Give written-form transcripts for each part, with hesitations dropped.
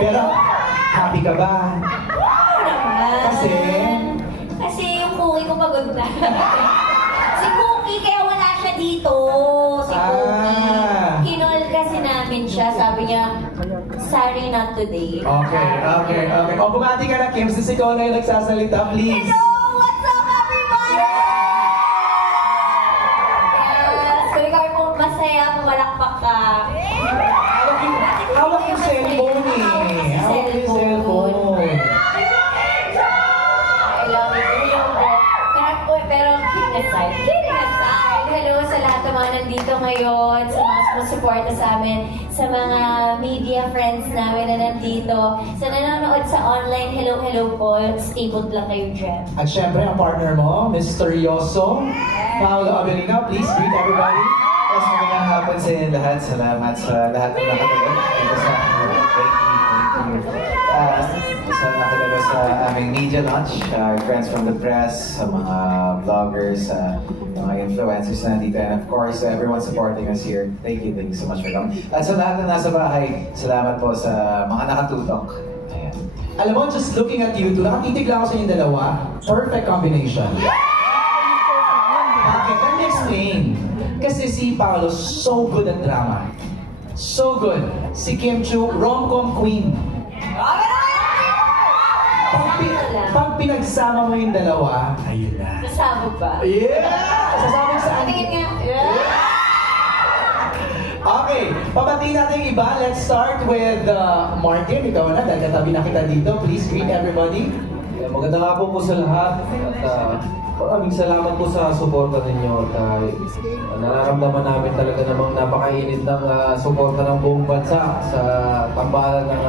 Pero, happy ka ba? Oo naman. Kasi yung cookie ko pagod na. Si Cookie, kaya wala siya dito. Si Cookie. Kinol kasi namin siya. Sabi niya, sorry not today. Okay. O, bumati ka na, Kim. Since ikaw na yung nagsasalita, please. Hello! What's up, everyone? Yes! Kami po masaya kung malakpak ka. Hawak yung cellphone eh. Hawak yung cellphone. I love it. Pero kidding aside. Hello sa lahat ng mga nandito ngayon, sa mga sumusuporta sa amin, sa mga media friends namin na nandito, sa nanonood sa online, hello po, stay put lang kayo dyan. At syempre, ang partner mo, Mr. Yoso, Paolo Avelino, please greet everybody. Yes, magandang hapon sa inyo lahat. Salamat sa lahat ng nakatulog dito sa sa nakatulog sa aming media launch, our friends from the press, sa mga vloggers, mga influencers na nandito, and of course, everyone supporting us here. Thank you so much for coming. At sa lahat na nasa bahay, salamat po sa mga nakatutok. Ayan. Alam mo, just looking at you two, nakatitig lang ako sa inyong dalawa. Perfect combination. Bakit? Let me explain. Kasi si Paolo, so good at drama. So good. Si Kim Chiu, rom-com queen. Pag pinagsama mo yung dalawa, ayun na. Sasabog ba? Yeah! Sasabog saan? Tingin nga. Okay, pabatiin natin yung iba. Let's start with Martin. Ikaw na, dahil katabi na kita dito. Please greet everybody. Magandang hapon po sa lahat. At maraming salamat po sa suporta ninyo. At nararamdaman namin talaga namang napakainit ng suporta ng buong bansa sa tambalan ng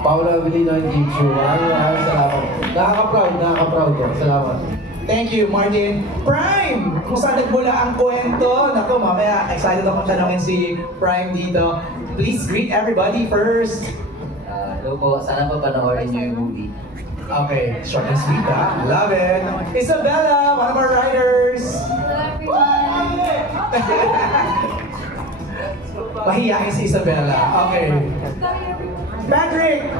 Paolo Avelino and Kim Chiu. Maraming salamat. Nakaka-proud po. Salamat. Thank you, Martin. Prime! Kung saan nagmula ang kwento. Naku, mamaya excited akong tanongin si Prime dito. Please greet everybody first. Hello po, sana po panoorin niyo yung movie. Okay, short and sweet ha? Love it! Isabella, one of our writers! Hello, everyone! Mahihain si Isabella. Okay. Patrick!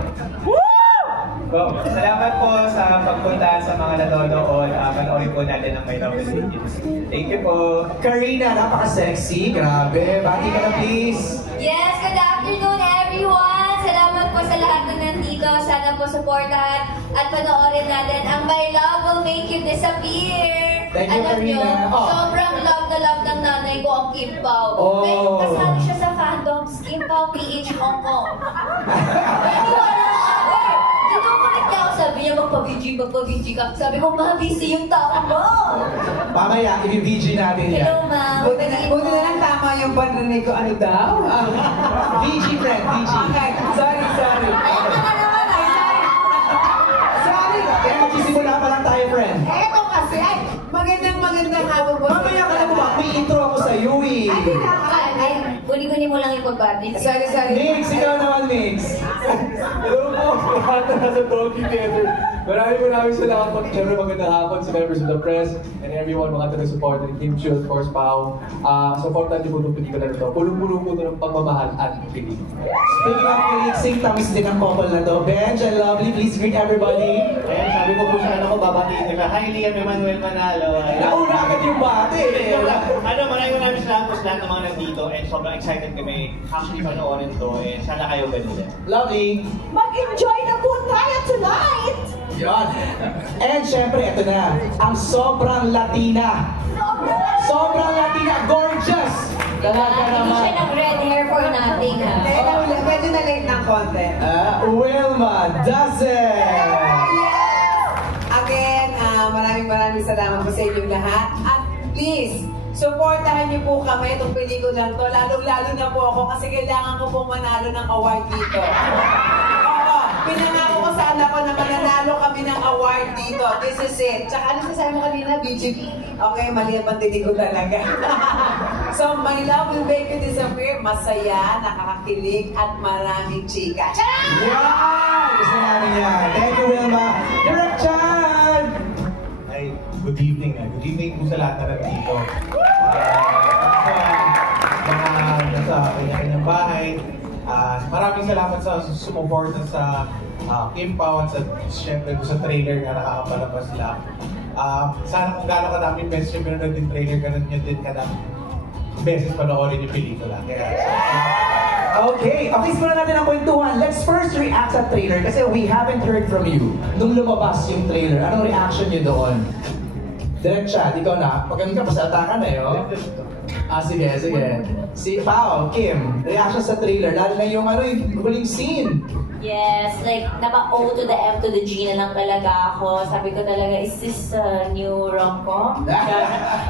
Salamat po sa pagpunta sa mga nanonood. Panoorin po natin ang My Lovely Ladies. Thank you po. Karina, napaka-sexy. Grabe. Bati ka na please. Yes, good afternoon everyone! Salamat po sa lahat na nandito. Sana po supportahan at panoorin natin ang My Love Will Make You Disappear. Thank you, Alam nyo, Karina. sobrang love na love ng nanay ko ang Kim Pao. Oh. Kasali siya sa fandoms, Kim Pao PH Hong Kong. Dito ko ulit ako, sabi niya magpa-VG ka. Sabi ko, ma, busy yung tao mo. Mamaya, i-VG natin yan. Hello, ma'am. Buti na lang tama yung panrinig ko. Ano daw? VG friend, VG. Okay, sorry. Ayan na naman, Sorry. Kaya magsisimula pa lang tayo, friend. Eto kasi, magandang hapon po. Mamaya ka na bumak, may intro ako sa iyo eh. Ay, guni-guni mo lang yung pagbati. Sorry. Mix, ikaw naman, Mix. Hello po, lahat na nasa Talking Together. Maraming salamat po. Siyempre magandang hapon sa members of the press and everyone, mga taga-support ni Kim Chiu, of course, Pao. Supportan niyo po itong pelikula na ito. Pulong-pulong po ito ng pagmamahal at piling. Speaking of mixing, tamis din ang couple na to. Benj and Lovely, please greet everybody. Ayan, sabi ko po sa ko, babatiin nila. Hi, Liam Emmanuel Manalo. Nauna agad yung bate. Maraming salamat po sa lahat ng mga nandito and sobrang excited kami actually panoorin to and sana kayo ganun din. Lovely. Mag-enjoy na po tayo tonight! Yan. And syempre, ito na. Ang sobrang Latina. Sobrang Latina. Gorgeous. Talaga Hindi naman. siya nag-red hair for nothing, ha? Medyo na late ng konti. Wilma Dazen. Again, maraming salamat po sa inyong lahat. At please, supportahan niyo po kami itong pelikulang to. Lalo na po ako kasi kailangan ko pong manalo ng award dito. Oo, pinangako ko sa anak ko na mananalo kami ng award dito. This is it. Tsaka ano sasabi mo kanina, BGP? Okay, mali ang pandinig ko talaga. So, My Love Will Make You Disappear. Masaya, nakakakilig, at maraming chika. Yan! Gusto namin yan. Thank you, Wilma. Direct Chan! Ay, good evening. Good evening po sa lahat na nandito. Mga nasa kanya-kanyang bahay. Maraming salamat sa sumuporta sa Kim Pao at syempre sa trailer nga nakakapalabas lang. Sana kung gano'n kadaming beses yung pinanood yung trailer, gano'n nyo din kadaming beses panoorin yung pelikula. Okay, muna natin ang kwentuhan. Let's first react sa trailer kasi we haven't heard from you. Nung lumabas yung trailer, anong reaction nyo doon? Direct chat, ikaw na. Pag ka, pasalta ka na yun. Sige. Si Pao, Kim, reaction sa trailer. Lalo na yung yung huling scene. Yes, like, naka-O to the M to the G na lang talaga ako. Sabi ko talaga, is this a new rom-com?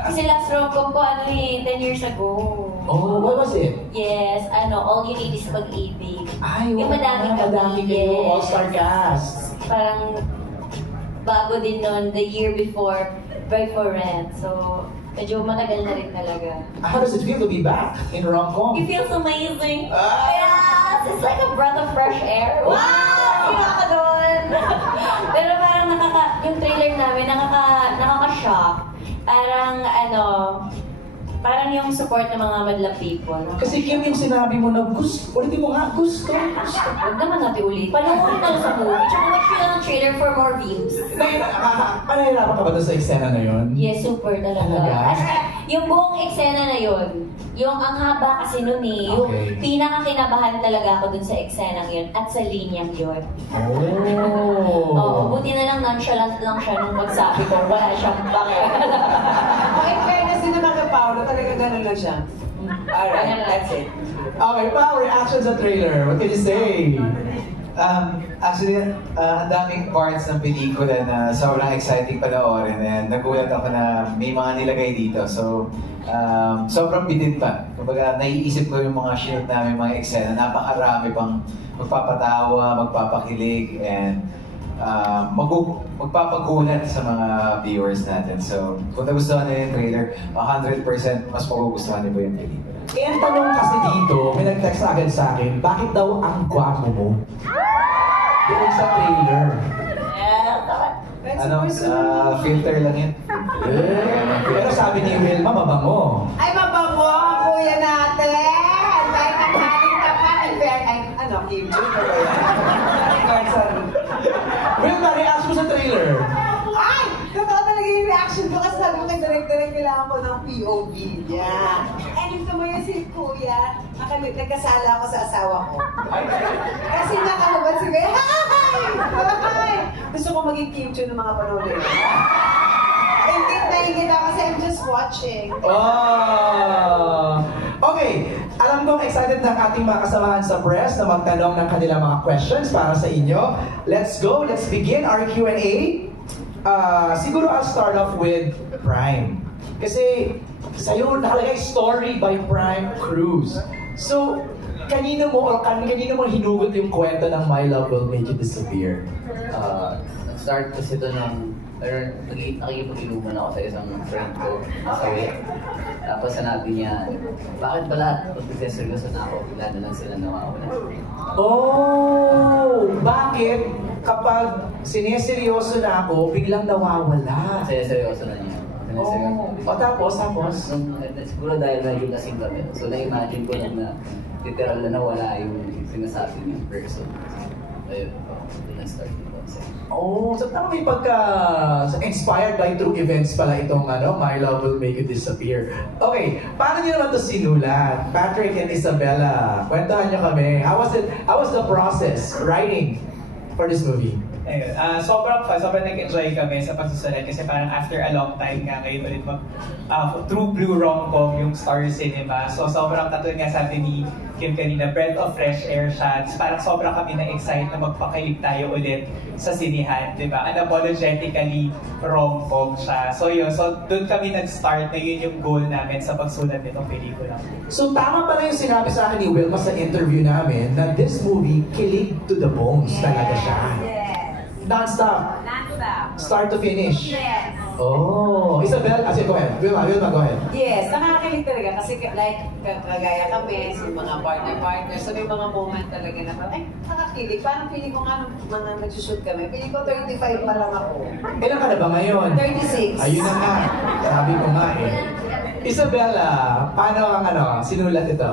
Kasi last rom-com ko, 10 years ago. Oh, what was it? Yes, All You Need Is Pag-ibig. Ay, yung madaming kayo, all-star cast. Parang bago din nun, the year before, By For Rent. So, medyo matagal na rin talaga. How does it feel to be back in rom-com? It feels amazing. Yes! It's like a breath of fresh air. Wow! Sino ka doon? Pero parang yung trailer namin, nakaka-shock. Parang yung support ng mga madlang people. Kasi Kim, yung sinabi mo na gusto, ulitin mo nga, gusto. Huwag naman natin ulit. Panoorin na lang sa movie. Tsaka watch nyo lang ang trailer for more views. Nahihirapan ka ba doon sa eksena na yun? Yes, super talaga. Yung buong eksena na yun, yung ang haba kasi nun yung pinaka-kinabahan talaga ako dun sa eksenang yun at sa linyang yun. Oo, buti na lang nonchalant lang siya nung magsabi ko, wala siyang bakit. In fairness din naman kay Paolo, talaga ganun lang siya. Alright, that's it. Okay, Pao, reaction sa trailer. What can you say? Actually, ang daming parts ng pelikula na sobrang exciting panoorin and nagulat ako na may mga nilagay dito. So, sobrang bitin pa. Kumbaga, naiisip ko yung mga shoot namin, mga eksena. Napakarami pang magpapatawa, magpapakilig, and magpapagulat sa mga viewers natin. So, kung nagustuhan nyo yung trailer, 100% mas magugustuhan nyo po yung pelikula. Ang tanong kasi dito, may nag-text agad sa akin, bakit daw ang gwapo mo? Yung sa trailer. Filter lang yan. Pero sabi ni Wilma, mabango. Ay, mabango ang kuya natin! Kahit ang haling tapat, in fair, Kim Jr. Wilma, reaction mo sa trailer. Ay! Totoo talaga yung reaction ko kasi sabi ko kay direct kailangan ko ng POV. Yeah. And yung tumayo si Kuya, nagkasala ako sa asawa ko. Kasi nakalabas si Kuya, hi! Gusto ko maging Kim Jong ng mga panahon. Ingit ako kasi I'm just watching. Okay, alam kong excited ng ating mga kasamahan sa press na magtanong ng kanilang mga questions para sa inyo. Let's go, let's begin our Q&A. Siguro I'll start off with Prime. Kasi sa'yo nakalagay story by Prime Cruz. So, kanino mo hinugot yung kwento ng My Love Will Make You Disappear? Nag-start kasi ito nakikipag-inuman ako sa isang friend ko sa way. Tapos sanabi niya, bakit ba lahat pag nagseseryoso na ako, bigla na lang sila nawawala? Oh! Bakit kapag sineseryoso na ako, biglang nawawala? Seryoso na niya. Tapos? Siguro dahil naging kasing kami. So na-imagine ko na literal na nawala yung sinasabi ng person. Ayun, na-start yung concept. So tama may inspired by true events pala itong My Love Will Make You Disappear. Okay, paano niyo naman ito sinulat? Patrick and Isabella, kwentuhan niyo kami. How was the process writing for this movie? Ayun, sobrang fun, sobrang nag-enjoy kami sa pagsusulat kasi parang after a long time nga ngayon ulit true blue rom-com yung Star Cinema. So sobrang katulad nga sabi ni Kim kanina, breath of fresh air siya. Parang sobrang kami na-excite na magpakilig tayo ulit sa sinihan, di ba? Unapologetically rom-com siya. So yun, doon kami nag-start na yun yung goal namin sa pagsulat nitong pelikula. So tama pala yung sinabi sa akin ni Wilma sa interview namin na this movie, kilig to the bones talaga siya. Non-stop. Start to finish. Yes. Isabel, go ahead. Wilma, go ahead. Yes, nakakakilig talaga kasi like kagaya kami, sa mga partner, so may mga moment talaga na nakakilig. Parang feeling ko nga nung mga nagsushoot kami, feeling ko 35 pa lang ako. Ilan ka na ba ngayon? 36. Ayun na nga. Sabi ko nga eh. Isabella, paano ang sinulat ito?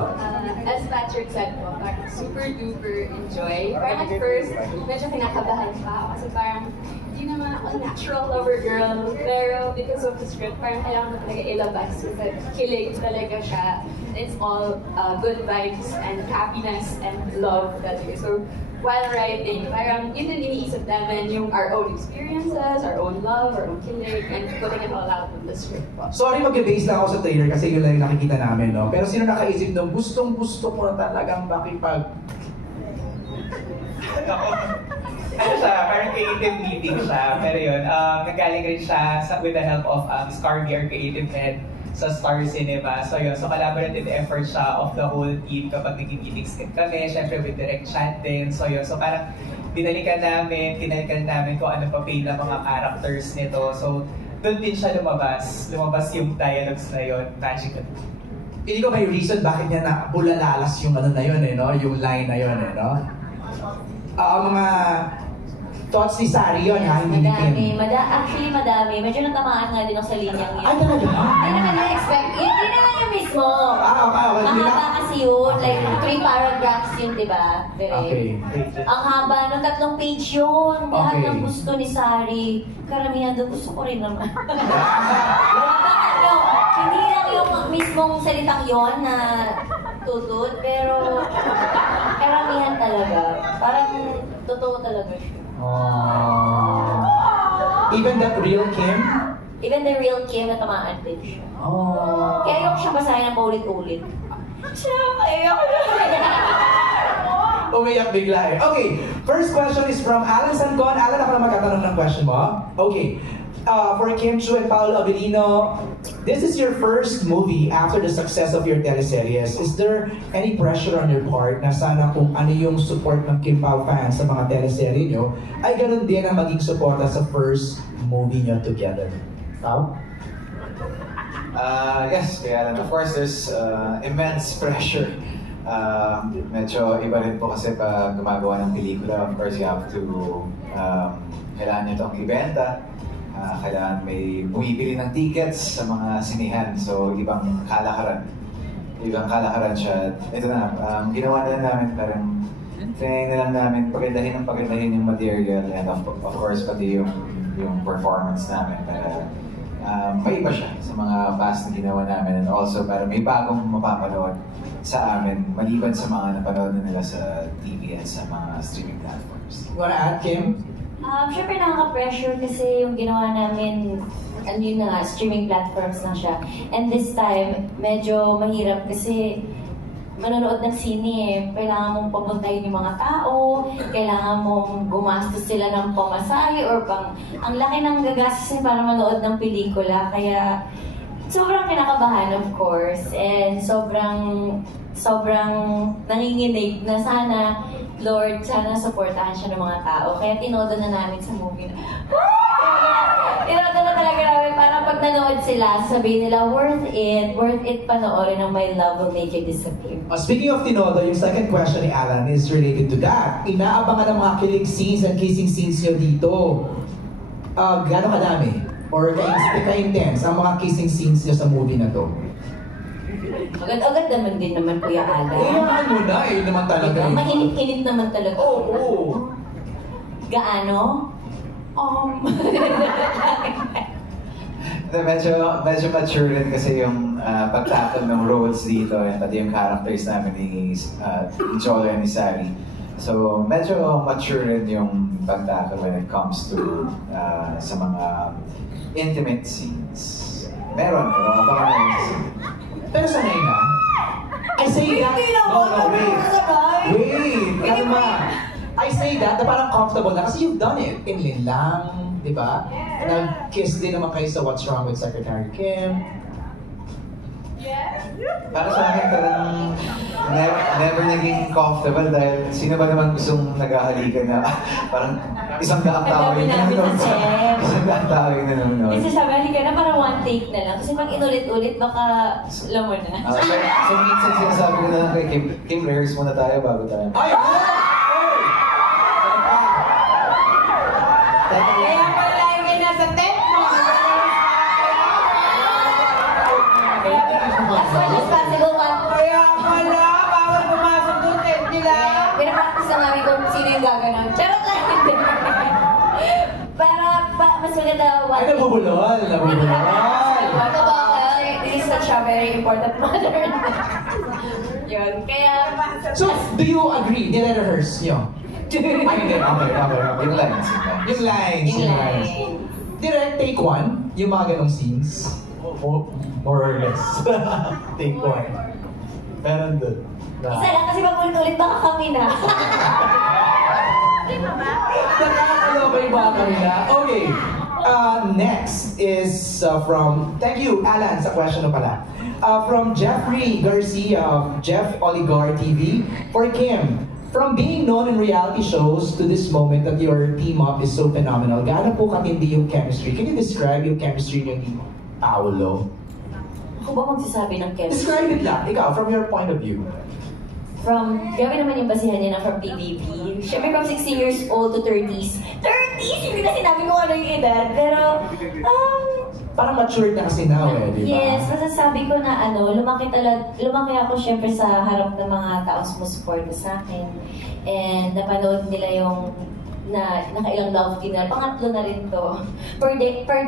as Patrick said po, parang super duper enjoy. Parang at first, medyo kinakabahan pa ako kasi parang hindi naman ako natural lover girl. Pero because of the script, parang kailangan mo talaga ilabas kasi kilig talaga siya. It's all good vibes and happiness and love talaga. So, while writing, parang yun din iniisip namin yung our own experiences, our own love, our own kilig, and putting it all out in the script po. Sorry, mag-base lang ako sa trailer kasi yun lang yung nakikita namin, no? Pero sino nakaisip nung gustong-gusto ko na talagang makipag... Ano siya, parang creative meeting siya. Pero yun, nagaling rin siya with the help of Scarby, our creative head sa Star Cinema. So yun, so collaborative effort siya of the whole team kapag nag-meetings kami, syempre with Direct Chat din. So yun, so parang tinalikan namin kung ano pa pay ng mga characters nito. So doon din siya lumabas yung dialogues na yun, magical. Hindi ko may reason bakit niya na bulalalas yung ano na yun, eh, no? Yung line na yun, eh, no? Mga thoughts ni Sari yun, ha? Hindi ni Kim. Actually, madami. Medyo natamaan nga din ako sa linyang yun. Ay, talaga? Hindi naman na-expect. Hindi naman yung mismo. Okay. Mahaba kasi yun. Like, 3 paragraphs yun, di ba? Okay. Ang haba nung 3 page yun. Lahat ng gusto ni Sari. Karamihan doon gusto ko rin naman. Hindi lang yung mismong salitang yun na tutut, pero karamihan talaga. Parang totoo talaga siya. Even that real Kim? Even the real Kim, natamaan din siya. Kaya yung siya basahin ng paulit-ulit. Umiyak bigla eh. Okay, first question is from Alan Sancon. Alan, ako na magkatanong ng question mo. Okay. For Kim Chiu and Paolo Avellino, this is your first movie after the success of your teleseries. Is there any pressure on your part na sana kung ano yung support ng Kim Pao fans sa mga teleserye nyo, ay ganun din ang maging suporta sa first movie nyo together? Pao? Yes, kaya of course there's immense pressure. Medyo iba rin po kasi pag gumagawa ng pelikula, of course you have to kailangan nyo itong ibenta. Kailangan may bumibili ng tickets sa mga sinihan. So, ibang kalakaran. Ibang kalakaran siya. Ito na, ginawa na lang namin parang trying na lang namin pagandahin yung material and of course pati yung performance namin para may iba siya sa mga past na ginawa namin and also para may bagong mapapanood sa amin maliban sa mga napanood na nila sa TV and sa mga streaming platforms. You wanna add, Kim? Siyempre nakaka-pressure kasi yung ginawa namin, yun na nga, streaming platforms na siya. And this time, medyo mahirap kasi manonood ng sine eh. Kailangan mong papuntahin yung mga tao, kailangan mong gumastos sila ng pamasahe or ang laki ng gagastos para manood ng pelikula. Kaya sobrang kinakabahan of course and sobrang nanginginig na sana Lord, sana supportahan siya ng mga tao. Kaya tinodo na namin sa movie na, tinodo na talaga namin para pag nanood sila, sabihin nila, worth it panoorin ng My Love Will Make You Disappear. Speaking of tinodo, yung second question ni Alan is related to that. Inaabangan ng mga killing scenes and kissing scenes nyo dito. Gano'ng kadami? Or ka-intense ang mga kissing scenes nyo sa movie na to? Agad-agad naman din naman Kuya Alan. Ano na naman talaga. Mainit-init naman talaga. Oo. Gaano? Medyo mature rin kasi yung pagtatag ng roles dito and pati yung characters namin ni Joel and ni Sari. So medyo mature rin yung pagtatag when it comes to sa mga intimate scenes. Meron abangan na yun. Pero sanay na. I say that. No, wait. Kalma. I say that na parang comfortable na kasi you've done it. In Linlang, di ba? Nag-kiss din naman kayo sa What's Wrong with Secretary Kim. Para sa akin, parang never naging comfortable dahil sino ba naman gustong naghahalikan na parang isang daang tao yung nanonood. Isang daang tao yung nanonood. Kasi sabi, halika na parang one take na lang. Kasi pag inulit-ulit, baka alam mo na. So minsan sinasabi ko na lang kay Kim, rehearse muna tayo bago tayo. Ay! Kaya pala lagi kayo nasa tent mo. As much as possible, Kaya pala, bawal Pinapractice na namin kung sino yung gaganon. Charot lang, hindi. Para mas maganda Ay, nabubulol. This is such a very important matter. Yun, kaya... So, do you agree? Nire-rehearse nyo? Ay, hindi. Okay. Yung lines. Yung lines. Direct take one, yung mga ganong scenes. More or less. Take one. Meron dun. Isa lang kasi pag ulit-ulit baka kami na. Nakakaloka yung mga kanila. Okay. Next is from, thank you, Alan, sa question na pala. From Jeffrey Garcia of Jeff Oligar TV. For Kim, from being known in reality shows to this moment that your team up is so phenomenal, gaano po katindi yung chemistry? Can you describe yung chemistry niyo ni Paolo? Ako ba magsasabi ng chemistry? Describe it lang, ikaw, from your point of view. Grabe naman yung basihan niya na from PBB. Siyempre from 16 years old to 30s. 30s! Hindi na sinabi ko ano yung edad. Pero, parang matured na kasi now di ba? Yes, masasabi ko na lumaki ako siyempre sa harap ng mga taong sumusuporta sa akin. And napanood nila yung nakailang love team na. Pangatlo na rin to. Per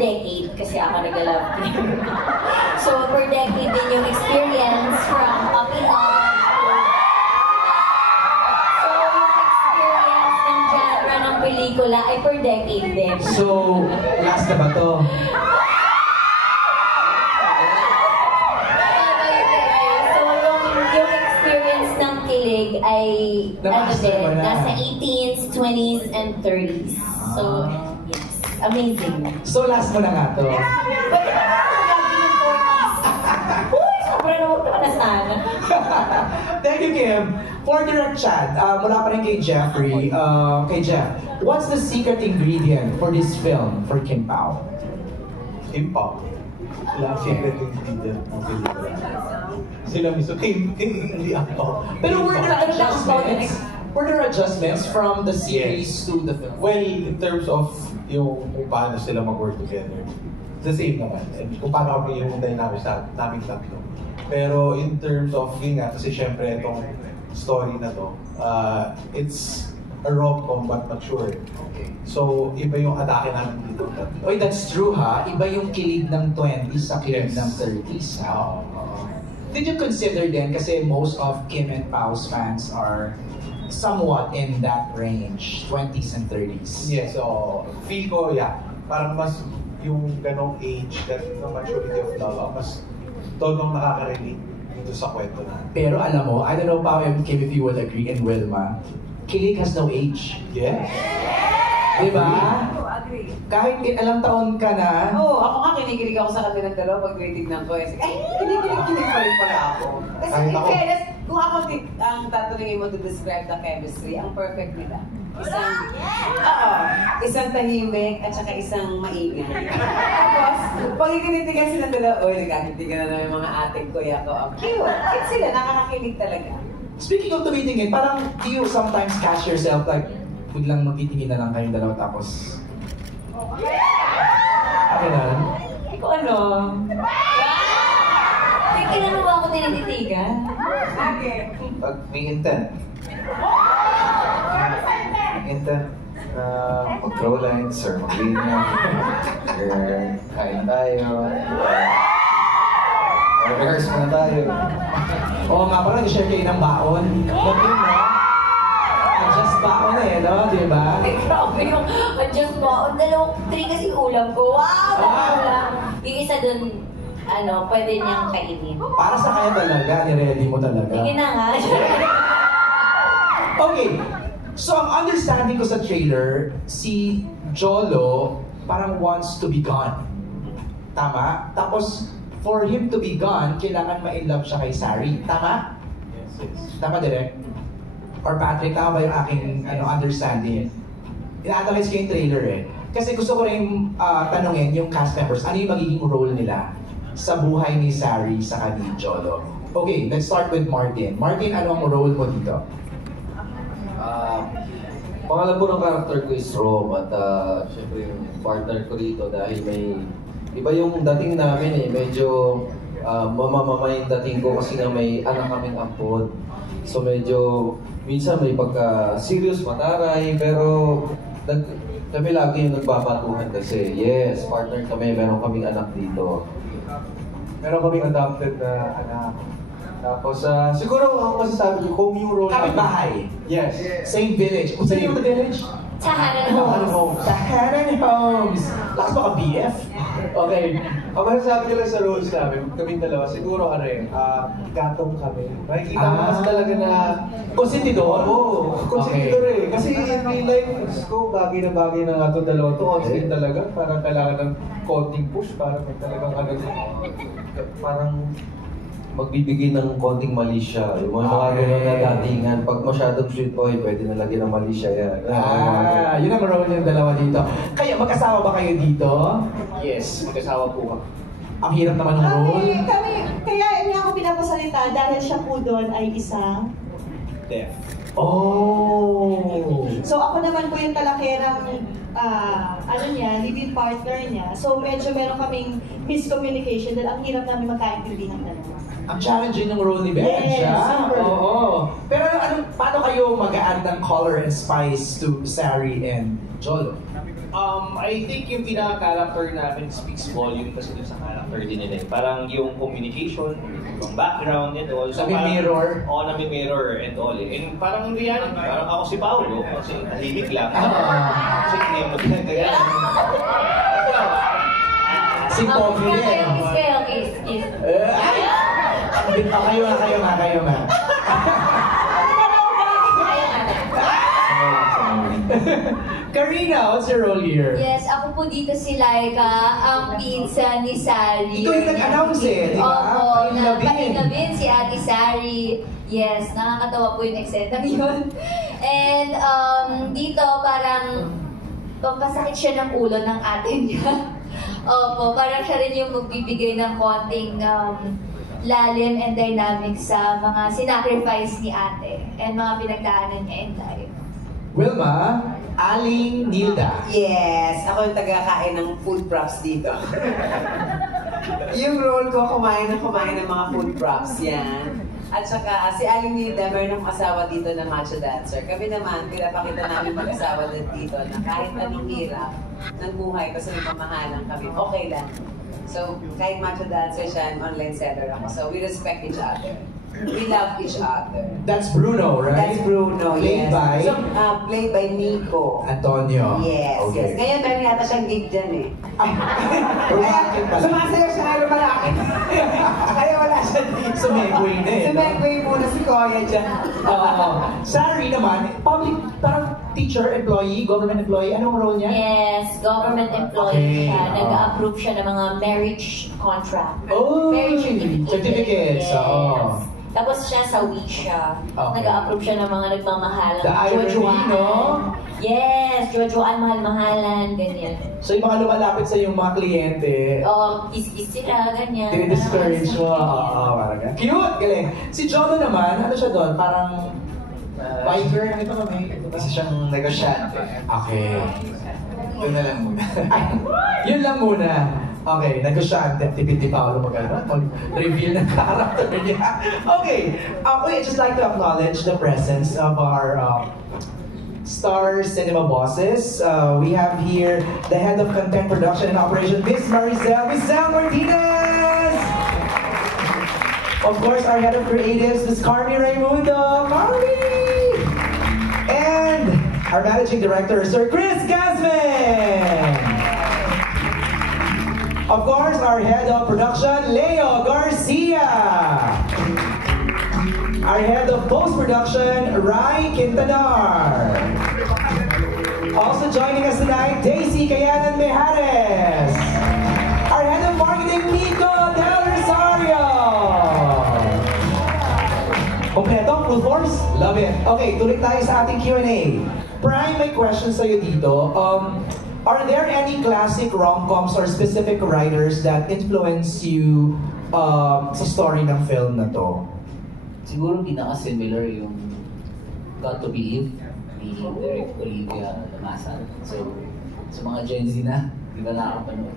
decade kasi ako nag-love team. So, per decade din yung experience from puppy love. So, yung experience ng genre ng pelikula ay per decade din. So, last na ba to? Ay nasa 18s, 20s, and 30s. So, yes. Amazing. So, last mo na nga to. Pwede ba natin yung 40s? Uy, sobrang na sana. Thank you, Kim. For direct chat, mula pa rin kay Jeffrey. Kay Jeff, what's the secret ingredient for this film for Kim Pao? Kim Pao? Wala secret ingredient ng pelikula. Sila mismo, hindi ako. Pero were there adjustments from the series to the film? Well, in terms of yung kung paano sila mag-work together, the same naman. And kung paano kami yung dynamics namin tatlo. Pero in terms of, yun nga, kasi syempre itong story na to, it's a rom-com but mature. So, iba yung atake namin dito. Oy, that's true ha. Iba yung kilig ng 20s sa kilig ng 30s. Did you consider then, kasi most of Kim and Pao's fans are somewhat in that range, 20s and 30s? Yes, so feel ko, yeah, parang mas yung ganong age, that the maturity of love, mas todong nakaka-relate dito sa kwento na. Pero alam mo, I don't know Pao and Kim if you would agree, and Wilma, kilig has no age. Yes. Diba? Kahit ilang taon ka na. Oo, ako nga kinikilig ako sa kanilang dalawa pag tinitignan ko. Ay, kinikilig pa rin pala ako. Kasi in fairness, kung ako ang tatanungin mo to describe the chemistry, ang perfect nila. Isang tahimik at saka isang maingay. Tapos, pag ikinitigan sila dalawa, nagkakitigan na naman yung mga ating kuya ko. Cute! Cute sila, nakakakilig talaga. Speaking of tumitingin, parang do you sometimes catch yourself like, biglang magtitingin na lang kayong dalawa tapos... Okay na? Ikaw ano? Kailan mo ba ako tinititigan? Pag may intent. Mag-throw lines or mag-linya, or kain tayo, or rehearse muna tayo. Oo nga, parang nag-share kayo ng baon. Mag-in na. Adjust baon na no? Di ba? Grabe yung adjust baon. 3 kasi ulam ko. Wow! Ulam. Yung isa dun, pwede niyang kainin. Para sa kanya talaga, ni-ready mo talaga. Sige na nga. Okay. So, ang understanding ko sa trailer, si Jolo parang wants to be gone. Tama? Tapos, for him to be gone, kailangan ma-inlove siya kay Sari. Tama? Yes. Tama, Direk? Or Patrick, tama ba yung aking understanding? Ina-analyze ko yung trailer Kasi gusto ko rin tanungin yung cast members, ano yung magiging role nila sa buhay ni Sari sa ni Jolo? Okay, let's start with Martin. Martin, ano ang role mo dito? Pangalan po ng character ko is Rom at syempre yung partner ko dito dahil may iba yung dating namin medyo mamamama yung dating ko kasi nga may anak kaming ampod. So medyo, minsan may pagka-serious, mataray, pero kami lagi yung nagbabatuhan kasi, yes, partner kami, meron kaming anak dito. Meron kaming adopted na anak. Tapos, siguro ang masasabi ko, kung yung role Kapit-bahay. Yes. Same village. Kung saan yung village? Tahanan Homes. Tahanan Homes. Lakas ba ka BF? Okay. Ang masasabi ko lang sa roles namin, kaming dalawa, siguro gatong kami. Makikita mo kasi talaga na... Konsentidor? Oo, konsentidor eh. Kasi in real life, ko, bagay na nga itong dalawa to. Constant talaga. Parang kailangan ng konting push para talagang parang magbibigay ng konting mali siya. Yung mga gano'n na datingan, pag masyadong sweet boy, pwede na lagyan ng mali siya yan. Yun ang role ng dalawa dito. Kaya mag-asawa ba kayo dito? Yes, mag-asawa po kami. Ang hirap naman ng role. Kaya niya ako pinapasalita dahil siya po doon ay isang... Deaf. Oh! So ako naman po yung talakerang live-in partner niya. So medyo meron kaming miscommunication dahil ang hirap namin magkaintindihan dalawa. Ang challenging ng role ni Benja. Yes, super. Oo. Pero paano kayo mag-add ng color and spice to Sari and Jolo? I think yung pinaka-character namin speaks volume kasi dun sa character din nila. Parang yung communication, yung background and all. So Nami-mirror? Oo, nami-mirror and all. And parang reality, parang ako si Paolo kasi tahimik lang. Kasi hindi mo ginagayan. Si Pogi din. Kiss. Kayo nga. Karina, what's your role here? Yes, ako po dito si Laika, ang pinsan ni Sari. Ikaw yung nag-announce di ba? Opo, pahinabin si Ate Sari. Yes, nakakatawa po yung eksena yun. And dito parang pampasakit siya ng ulo ng ate niya. Opo, parang siya rin yung magbibigay ng konting lalim and dynamic sa mga sinacrifice ni ate and mga pinagdaanan niya in life. Wilma, Aling Nilda. Yes, ako yung taga-kain ng food props dito. Yung role ko, kumain ng mga food props, yan. At saka, si Aling Nilda, meron ng asawa dito na macho dancer. Kami naman, pinapakita namin mag-asawa din dito na kahit anong hirap ng buhay, kasi may pamahalang kami, okay lang. So, kahit macho dancer siya, online seller ako. So, we respect each other. We love each other. That's Bruno, right? That's Bruno, Played yes. by? So, played by Nico. Antonio. Yes, Okay. yes. Ngayon, meron yata siyang gig dyan eh. Romantic pala. Sumasayaw siya ngayon malaki. Kaya wala siya dito. Sumegway na eh. Sumegway muna si Koya dyan. Oo. Sari naman, public, parang teacher, employee, government employee. Anong role niya? Yes, government employee Okay. siya. Nag-approve siya ng mga marriage contract. Oh, Marriage certificates. Yes. Oo. Tapos siya sa Wisha. Okay. Nag-approve siya ng mga nagmamahalan. The irony, no? Yes, jojoan, mahal-mahalan, ganyan. So yung mga lumalapit sa yung mga kliyente, Kiss-kiss sila, ganyan. dinidiscourage mo. Oo, parang ganyan. Cute! Galing. Si Jono naman, ano siya doon? Parang biker, ano ito kami? Kasi siyang negosyante. Okay. Yun na lang muna. Yun lang muna. Okay, negosyante. Tipid ni Paolo mag-reveal ng character niya. Okay. I'd just like to acknowledge the presence of our Star Cinema bosses. We have here the head of content production and operation, Miss Maricel Martinez. Of course, our head of creatives, Miss Carmi Raimundo. Carmi! And our managing director, Sir Chris Gasman. Of course, our head of production, Leo Garcia. Our head of post-production, Rai Quintanar. Also joining us tonight, Daisy Kayanan Mejares. Our head of marketing, Nico Del Rosario. Kompleto, full force? Love it. Okay, tuloy tayo sa ating Q&A. Prime, may question sa'yo dito. Are there any classic rom-coms or specific writers that influence you sa story ng film na to? Siguro pinaka-similar yung Got to Believe ni Derek Olivia Damasan. So, sa mga Gen Z na, di ba nakakapanood?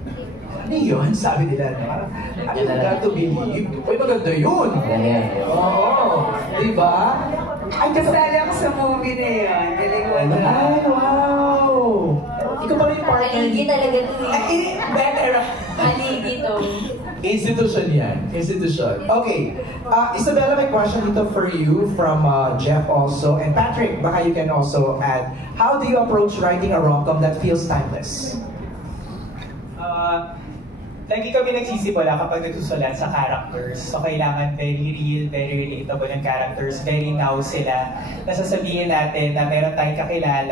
Ano yun? Sabi nila, parang, ano yung Got to Believe? Uy, maganda yun! Ganyan. Oo, di ba? Ay, kasali ako sa movie na yun. Galing mo na. Ay, wow! Ikaw pa rin yung partner. Haligi talaga to eh. Ay, better. Haligi to. Institution yan. Institution. Okay. Isabella, may question dito for you from Jeff also. And Patrick, baka you can also add. How do you approach writing a rom-com that feels timeless? Lagi kami nagsisimula kapag nagsusulat sa characters. So kailangan very real, very relatable yung characters. Very now sila. Nasasabihin natin na meron tayong kakilala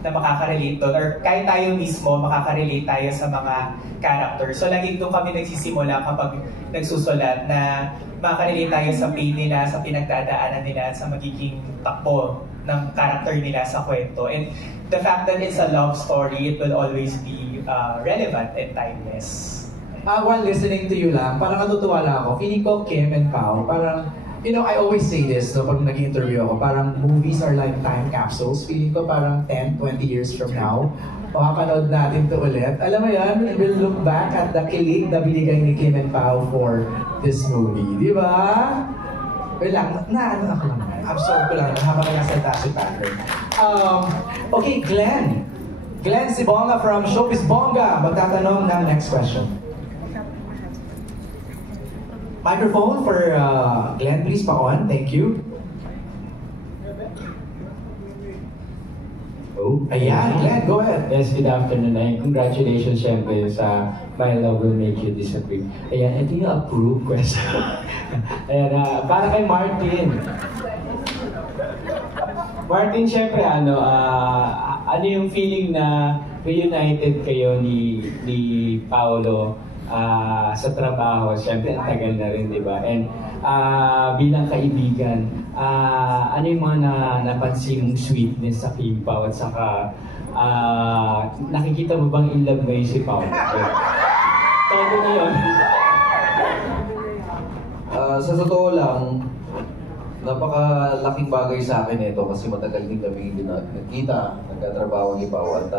na makaka-relate doon. Or kahit tayo mismo, makaka-relate tayo sa mga characters. So lagi doon kami nagsisimula kapag nagsusulat na makaka-relate tayo sa pain nila, sa pinagdadaanan nila, sa magiging takbo ng character nila sa kwento. And the fact that it's a love story, it will always be relevant and timeless. While listening to you lang, parang natutuwa lang ako. Feeling ko Kim and Pao, parang, you know, I always say this, no, pag nag-interview ako, parang movies are like time capsules. Feeling ko parang 10, 20 years from now, makakanood natin to ulit. Alam mo yan, and we'll look back at the kilig na binigay ni Kim and Pao for this movie. Di ba? Wait lang, ano ako lang. Absorb ko lang habang nagsasalita si Patrick. Okay, Glenn. Glenn Sibonga from Showbiz Bonga, magtatanong ng next question. Microphone for Glenn, please pa-on. Thank you. Oh, ayan, Glenn, go ahead. Yes, good afternoon. And congratulations syempre sa My Love Will Make You Disappear. Ayan, ito yung approved question. Ayan, para kay Martin. Martin, syempre, ano yung feeling na reunited kayo ni Paolo sa trabaho? Syempre, ang tagal na rin, di ba? And bilang kaibigan, ano yung mga napansin mong sweetness sa Kim Pao at saka nakikita mo bang in love ngayon si Pao? Todo na yun. Sa totoo lang, napakalaking bagay sa akin ito kasi matagal din kami hindi nagkita, nagkatrabaho ni Pao at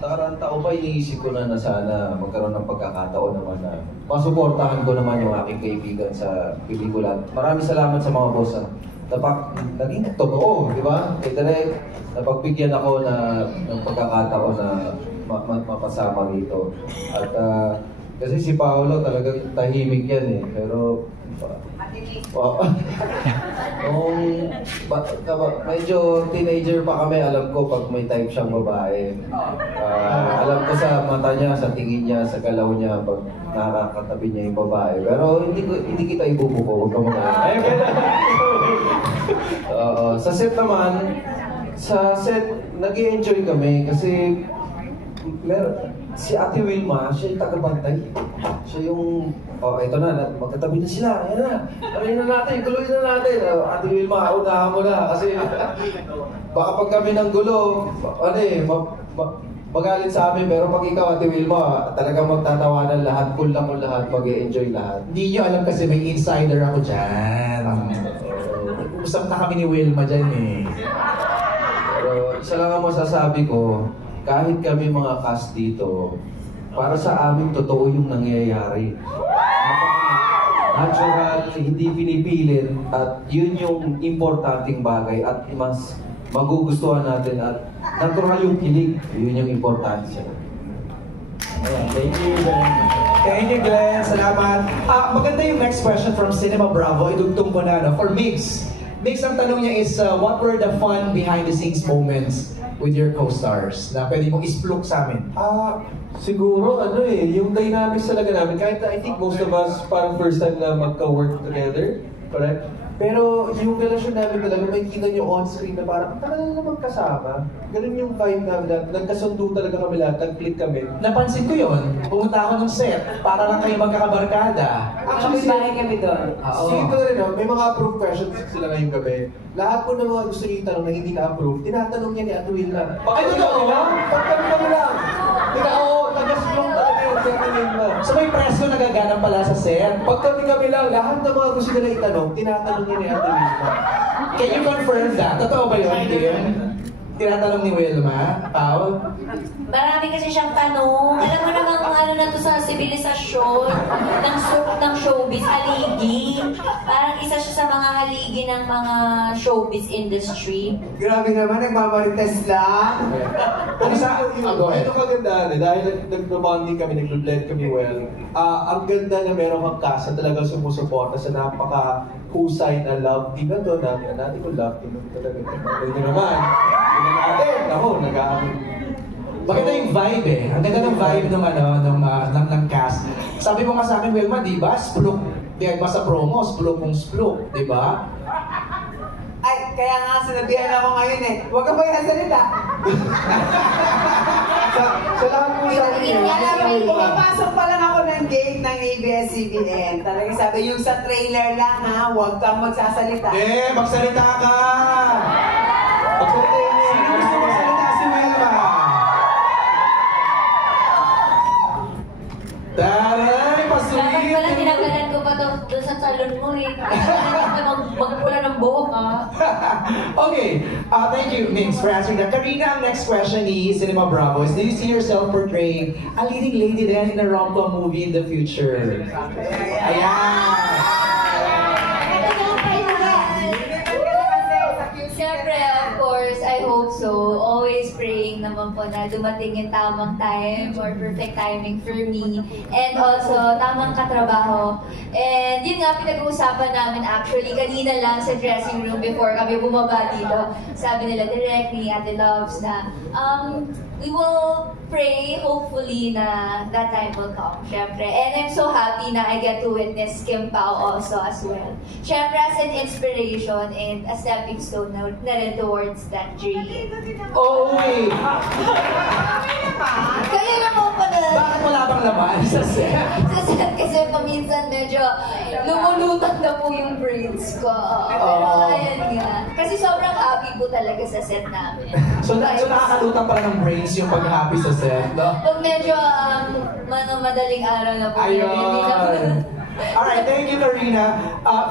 nakaraang taon pa iniisip ko na sana magkaroon ng pagkakataon naman na masuportahan ko naman yung aking kaibigan sa pelikula. Maraming salamat sa mga boss naging totoo, di ba? Direct, napagbigyan ako ng pagkakataon na mapasama rito. At kasi si Paolo talagang tahimik yan eh, pero medyo teenager pa kami, alam ko pag may type siyang babae. Alam ko sa mata niya, sa tingin niya, sa galaw niya pag nakakatabi niya yung babae. Pero hindi kita ibubuko, huwag ka mag-alala. Sa set naman, nag-i-enjoy kami kasi si Ate Wilma, siya yung taga-bantay. Siya yung, ito na, magkatabi na sila, ayan na. Tuloy na natin. Ate Wilma, unahan mo na. Kasi baka pag kami ng gulo, magalit sa amin. Pero pag ikaw, Ate Wilma, talagang magtatawanan lahat, cool lahat, mag-i-enjoy lahat. Hindi nyo alam kasi may insider ako dyan. Usap na kami ni Wilma dyan eh. Pero isa lang ang masasabi ko, kahit kami mga cast dito, para sa amin totoo yung nangyayari. Natural, hindi pinipilit, at yun yung importanteng bagay at mas magugustuhan natin at natural yung kilig, yun yung importante. Thank you very much. Thank you, Glenn. Salamat. Maganda yung next question from Cinema Bravo. Idugtong ko na, no? For Migs. Migs, ang tanong niya is, what were the fun behind-the-scenes moments with your co-stars na pwede mong isplok sa amin? Siguro, yung dynamics talaga namin. Kahit I think most of us parang first time na magka-work together. Correct? Pero yung relasyon namin talaga, may kita nyo on-screen na parang tagal na naman kasama. Ganun yung vibe namin lahat. Nagkasundo talaga kami lahat, nag-click kami. Napansin ko yun. Pumunta ako ng set para lang kayo magkakabarkada. Actually, bahay kami doon. Sige rin, may mga approved questions sila ngayong gabi. Lahat po ng mga gusto niyo itanong na hindi na-approve, tinatanong niya ni Ate Wilma. Ay, totoo? Pag kami lang. Tagas-vlog talaga yung Ate Wilma. So may presko nagaganap pala sa set? Pag kami lang, lahat ng mga gusto nila itanong, tinatanong niya ni Ate Wilma. Can you confirm that? Totoo ba yun, Kim? tinatanong ni Wilma, Paul? Marami kasi siyang tanong. Alam mo naman kung ano na to sa sibilisasyon ng showbiz, haligi. Parang isa siya sa mga haligi ng mga showbiz industry. Grabe naman, nagmamarites lang. Ano sa go ahead. Ito kaganda dahil nag-bonding kami, nag-blend kami well. Ang ganda na meron kang kasa talagang sumusuporta sa napaka-husay na love team na to. Natin ko love team talaga. Ito naman. Ito natin. Ako, Maganda yung vibe eh. Ang ganda ng vibe ng cast. Sabi mo nga sa akin, Wilma, di ba? Spluk. Di ba sa promo, spluk kung spluk, di ba? Ay, kaya nga sinabihan ako ngayon eh. Huwag ka ba yung salita? sa lahat po sa Alam mo, pumapasok pa lang ako ng gate ng ABS-CBN. Talagang sabi, yung sa trailer lang ha, huwag kang magsasalita. Magsalita ka! Magsalita niya. Sino gusto magsalita si Wilma? Taray, pasulit! Dapat pala tinagalan ko pa doon sa salon mo eh. Magpula ng buhok Okay, thank you, Mings, for answering that. Karina, ang next question ni Cinema Bravo is, do you see yourself portraying a leading lady then in a rom-com movie in the future? Ayan! Siyempre, of course, I hope so. Always praying naman po na dumating yung tamang time or perfect timing for me. And also, tamang katrabaho. And yun nga, pinag-uusapan namin actually kanina lang sa dressing room before kami bumaba dito. Sabi nila direct ni Ate Loves na we will pray, hopefully, na that time will come, syempre. And I'm so happy na I get to witness Kim Pao also as well. Syempre, as an inspiration and a stepping stone na rin towards that dream. Oh, wait! Kaya naman pala. Bakit wala bang laman sa set? Sa set kasi paminsan medyo lumulutan na po yung brains ko. Pero ayan nga. Kasi sobrang happy po talaga sa set namin. So nakakalutan pala ng brains yung pag-happy sa set, no? Pag medyo madaling araw na po. Ayun! Alright, thank you, Karina.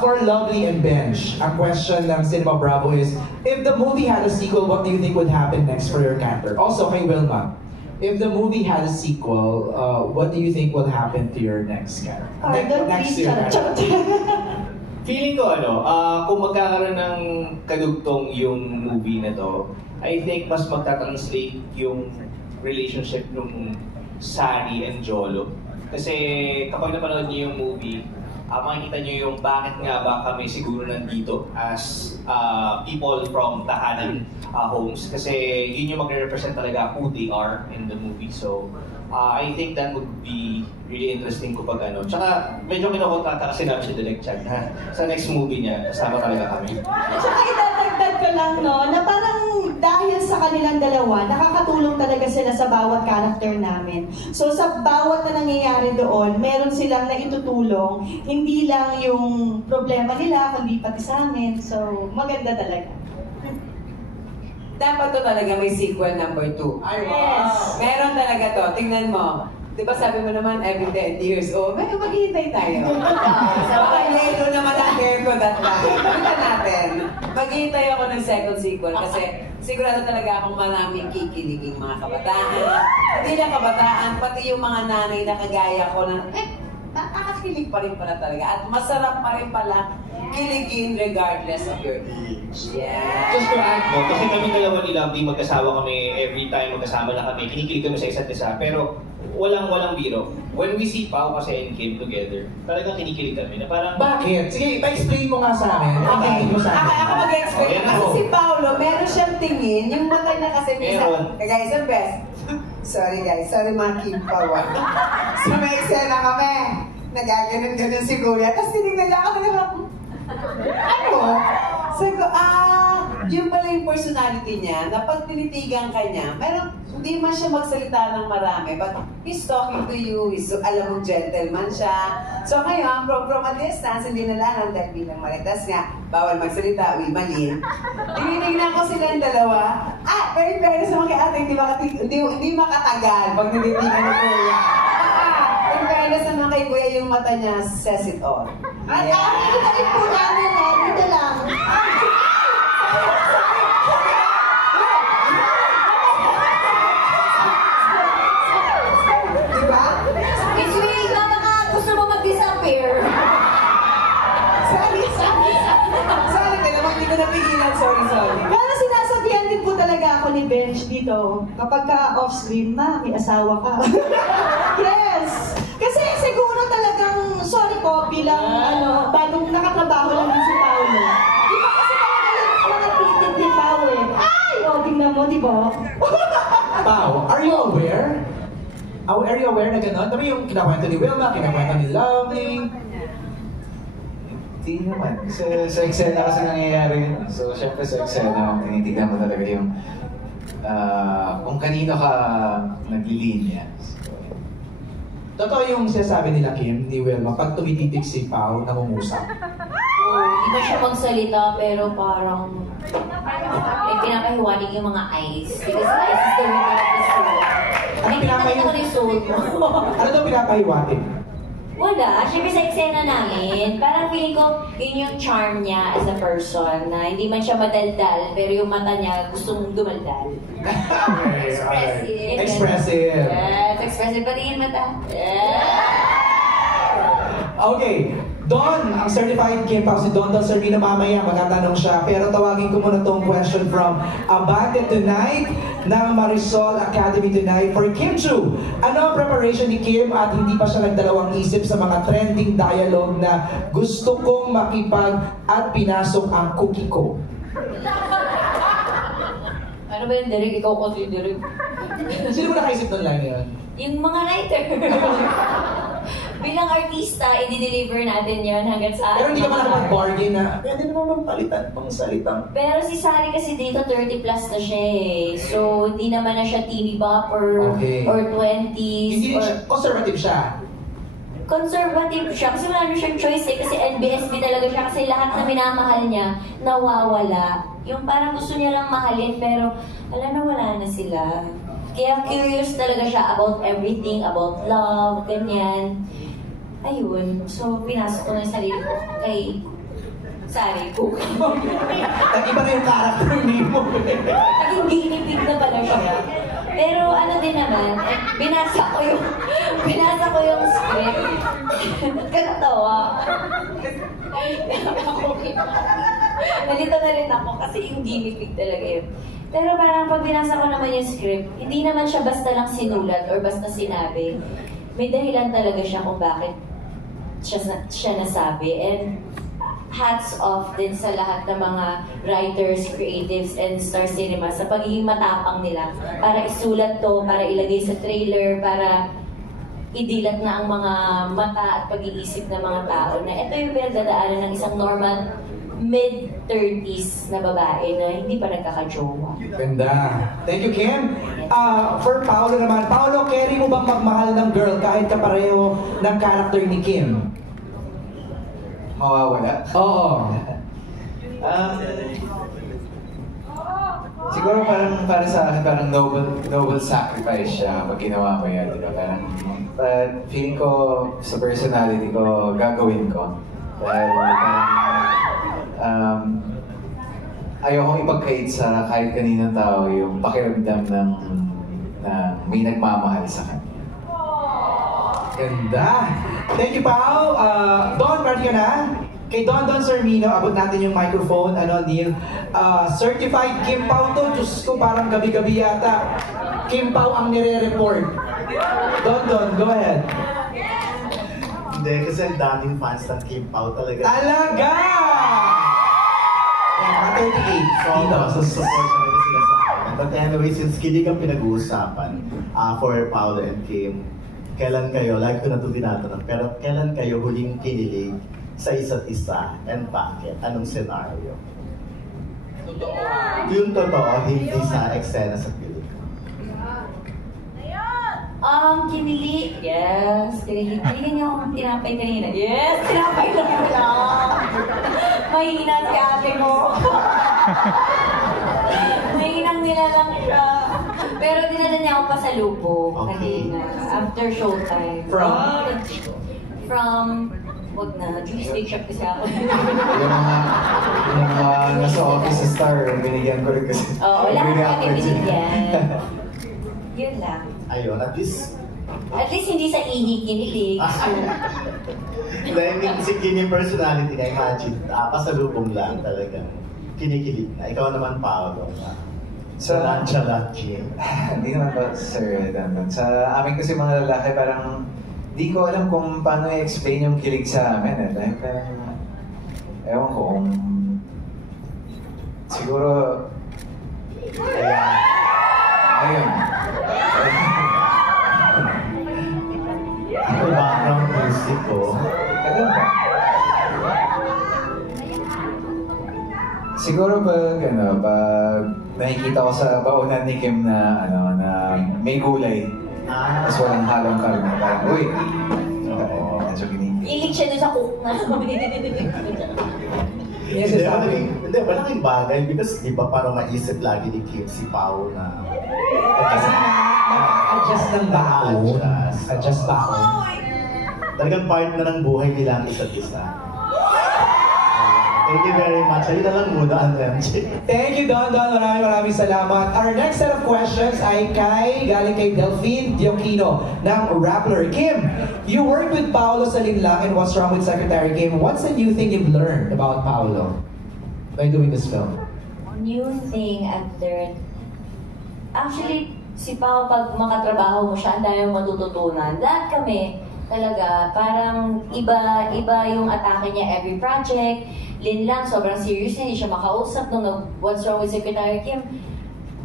For Lovely and Bench, ang question ng Cinema Bravo is, if the movie had a sequel, what do you think would happen next for your character? Also, kay Wilma, if the movie had a sequel, what do you think will happen to your next character? Next to your character. Feeling ko kung magkakaroon ng kadugtong yung movie na to, I think mas magta-translate yung relationship ng Sari and Jolo. Kasi kapag napanood niyo yung movie, makikita niyo yung bakit nga ba kami siguro nandito as people from tahanan homes. Kasi yun yung magre-represent talaga who they are in the movie. So, I think that would be really interesting kapag Tsaka medyo kinukontrata kasi namin si Direk Chan ha. Sa next movie niya, kasama talaga kami. At saka idadagdag ko lang na parang dahil sa kanilang dalawa, nakakatulong talaga sila sa bawat character namin. So sa bawat na nangyayari doon, meron silang naitutulong, hindi lang yung problema nila, kundi pati sa amin. So maganda talaga. Dapat to talaga may sequel number 2. Yes. Meron talaga to. Tingnan mo. Di ba sabi mo naman every 10 years, maghihintay tayo. Baka yelo naman ang hair ko that time. Kita natin. Maghihintay ako ng second sequel kasi sigurado talaga akong maraming kikiliging mga kabataan. Hindi lang kabataan, pati yung mga nanay na kagaya ko na, nakakakilig pa rin pala talaga. At masarap pa rin pala kiligin regardless of your age. Yeah. Just to add kasi kami dalawa ni Lovely, magkasawa kami every time magkasama na kami, kinikilig kami sa isa't isa, pero walang biro. When we see Pao kasi and Kim together, talagang kinikilig kami na parang... Bakit? Sige, pa-explain mo nga sa amin. Explain mo sa amin. Ako mag-explain. Kasi si Paolo, meron siyang tingin, yung mata niya kasi minsan, guys, ang best. Sorry guys, sorry mga Kim Pao. So may eksena kami. Nagaganon-ganon si Kuya. Tapos tinignan niya ako na sabi ko, yun pala yung personality niya, na pag tinitigan ka niya, hindi man siya magsalita ng marami, but he's talking to you, alam mong gentleman siya. So ngayon, from a distance, hindi nalaman dahil bilang maritas nga, bawal magsalita, Wilmalin. Tinitignan ko silang dalawa, very sa mga ate, hindi makatagal pag tinitigan ni Kuya. In fairness naman kay Kuya, yung mata niya says it all. At ito po namin dito lang. dito, kapag ka off-screen, ma, may asawa ka. Yes! Kasi siguro talagang, sorry po, bilang bagong nakatrabaho lang din si Paolo. Di ba kasi talaga yung mga titit ni Pao eh. Ay! O, tingnan mo, di ba? Pao, are you aware? Are you aware na gano'n? Diba yung kinakwento ni Wilma, kinakwento ni Lovely? Hindi naman. Sa eksena kasi nangyayari yun. So, syempre sa eksena, tinitignan mo talaga yung kung kanino ka naglilinya. So, Totoo yung sinasabi nila Kim, ni Wilma, pag tumititig si Pao, nangungusap. Di ba siya magsalita, pero parang pinapahiwanig yung mga eyes. Because eyes is the winner of the soul. Ano Nakita ko yung soul mo. Ano daw pinapahiwatig? Wala. Siyempre sa eksena namin, parang feeling ko yun yung charm niya as a person, na hindi man siya madaldal, pero yung mata niya gustong dumaldal. Expressive. Expressive. Yes, expressive. Pati yung mata. Okay. Don, ang certified Kim Pao, si Don Servino mamaya, magtatanong siya. Pero tawagin ko muna tong question from Abante Tonight ng Marisol Academy Tonight for Kim Chu. Ano ang preparation ni Kim at hindi pa siya nagdalawang isip sa mga trending dialogue na gusto kong makipag at pinasok ang cookie ko? Ano ba yun, Derek? Ikaw ko yung Derek. Sino ba nakaisip ng line yun? Yung mga writer. Bilang artista, i-deliver natin yon hanggang sa... Pero hindi ka man nakapag-bargain na pwede naman magpalitan pang salitang. Pero si Sari kasi dito 30 plus na siya eh. So, hindi naman na siya teeny bop or 20s. Hindi siya, conservative siya. Conservative siya kasi wala na siyang choice eh. Kasi NBSB talaga siya kasi lahat na minamahal niya, nawawala. Yung parang gusto niya lang mahalin pero alam na wala na sila. Kaya curious talaga siya about everything, about love, ganyan. Ayun, so pinasok ko na yung sarili ko kay Sari ko. Nag-iba na yung character mo. Naging ginipig na pala siya. Pero ano din naman, binasa ko yung script. Ba't ka natawa? Nalito na rin ako kasi yung ginipig talaga yun. Pero parang pag binasa ko naman yung script, hindi naman siya basta lang sinulat or basta sinabi. May dahilan talaga siya kung bakit siya nasabi. And hats off din sa lahat ng mga writers, creatives, and Star Cinema sa pagiging matapang nila para isulat to, para ilagay sa trailer, para idilat na ang mga mata at pag-iisip ng mga tao na ito yung pinagdadaanan ng isang normal mid-30s na babae na hindi pa nagkaka-jowa. Ganda. Thank you, Kim. For Paolo naman, Paolo, carry mo bang magmahal ng girl kahit kapareho ng character ni Kim? Mawawala? Oo. Siguro parang para sa akin, parang noble sacrifice siya pag ginawa mo yan, di ba? Parang, feeling ko sa personality ko, gagawin ko. Dahil ayokong ipagkait sa kahit kaninong tao yung pakiramdam ng may nagmamahal sa kanya. Ganda. Thank you, Pao. Don, ready ka na? Kay Don Servino, abot natin yung microphone. Neil? Certified Kim Pao to. Diyos ko, parang gabi-gabi yata. Kim Pao ang nire-report. Don, go ahead. Hindi, kasi ang daming fans ng Kim Pao talaga. Talaga! 38. So, support talaga sila sa akin. But anyway, since kilig ang pinag-uusapan for Paolo and Kim, kailan kayo, lagi ko na ito tinatanong, pero kailan kayo huling kinilig sa isa't isa and bakit? Anong scenario? Yung totoo, hindi sa eksena sa pelikula. Kinilig. Yes, kinilig. Kinilig niya akong tinapay kanina. Yes, tinapay lang lang. Mahina si ate mo. Mahinang nila lang siya. Pero dinala niya ako pa sa lupo kanina. After showtime. From wag na, Tuesday shop kasi ako. yung mga nasa office sa Star, binigyan ko rin kasi. Oo, lahat kami binigyan. Yun lang. Ayun, at least hindi sa ihi kinilig. Dahil si Kim yung personality na, imagine, pasalubong lang talaga. Kinikilig na. Ikaw naman, Paolo. Sa Lanchalat, Kim. Hindi naman ba, sir, Dandan. Sa amin kasi mga lalaki, parang di ko alam kung paano i-explain yung kilig sa amin eh. Dahil parang, ewan ko kung siguro, ayun. Ang background music ko. Kaya ba? Siguro pag nakikita ko sa baunan ni Kim na may gulay, tapos walang halong karne, parang, uy, medyo ginigil. Ilig siya doon sa cook na. Yes, Hindi, malaking bagay because di ba parang maisip lagi ni Kim si Pao na kasi adjust ng baon. Adjust baon. Talagang part na ng buhay nila ang isa't isa. Thank you very much. Ayun na lang muna, Andrenche. Thank you, Don. Maraming salamat. Our next set of questions ay galing kay Delphine Dioquino ng Rappler. Kim, you worked with Paolo sa Linlang and What's Wrong with Secretary Kim. What's a new thing you've learned about Paolo by doing this film? New thing I've learned. Actually, si Pao, pag makatrabaho mo siya, ang dami mong matututunan. Lahat kami, talaga, parang iba yung atake niya every project. Linlang, sobrang serious, hindi siya makausap. Nung What's Wrong with Secretary Kim,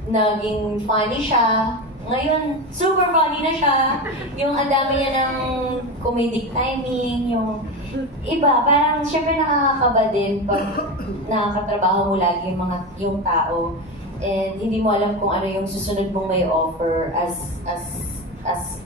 naging funny siya. Ngayon, super funny na siya. Yung ang dami niya ng comedic timing, yung iba, parang syempre nakakakaba din pag nakakatrabaho mo lagi yung tao. And hindi mo alam kung ano yung susunod mong may offer as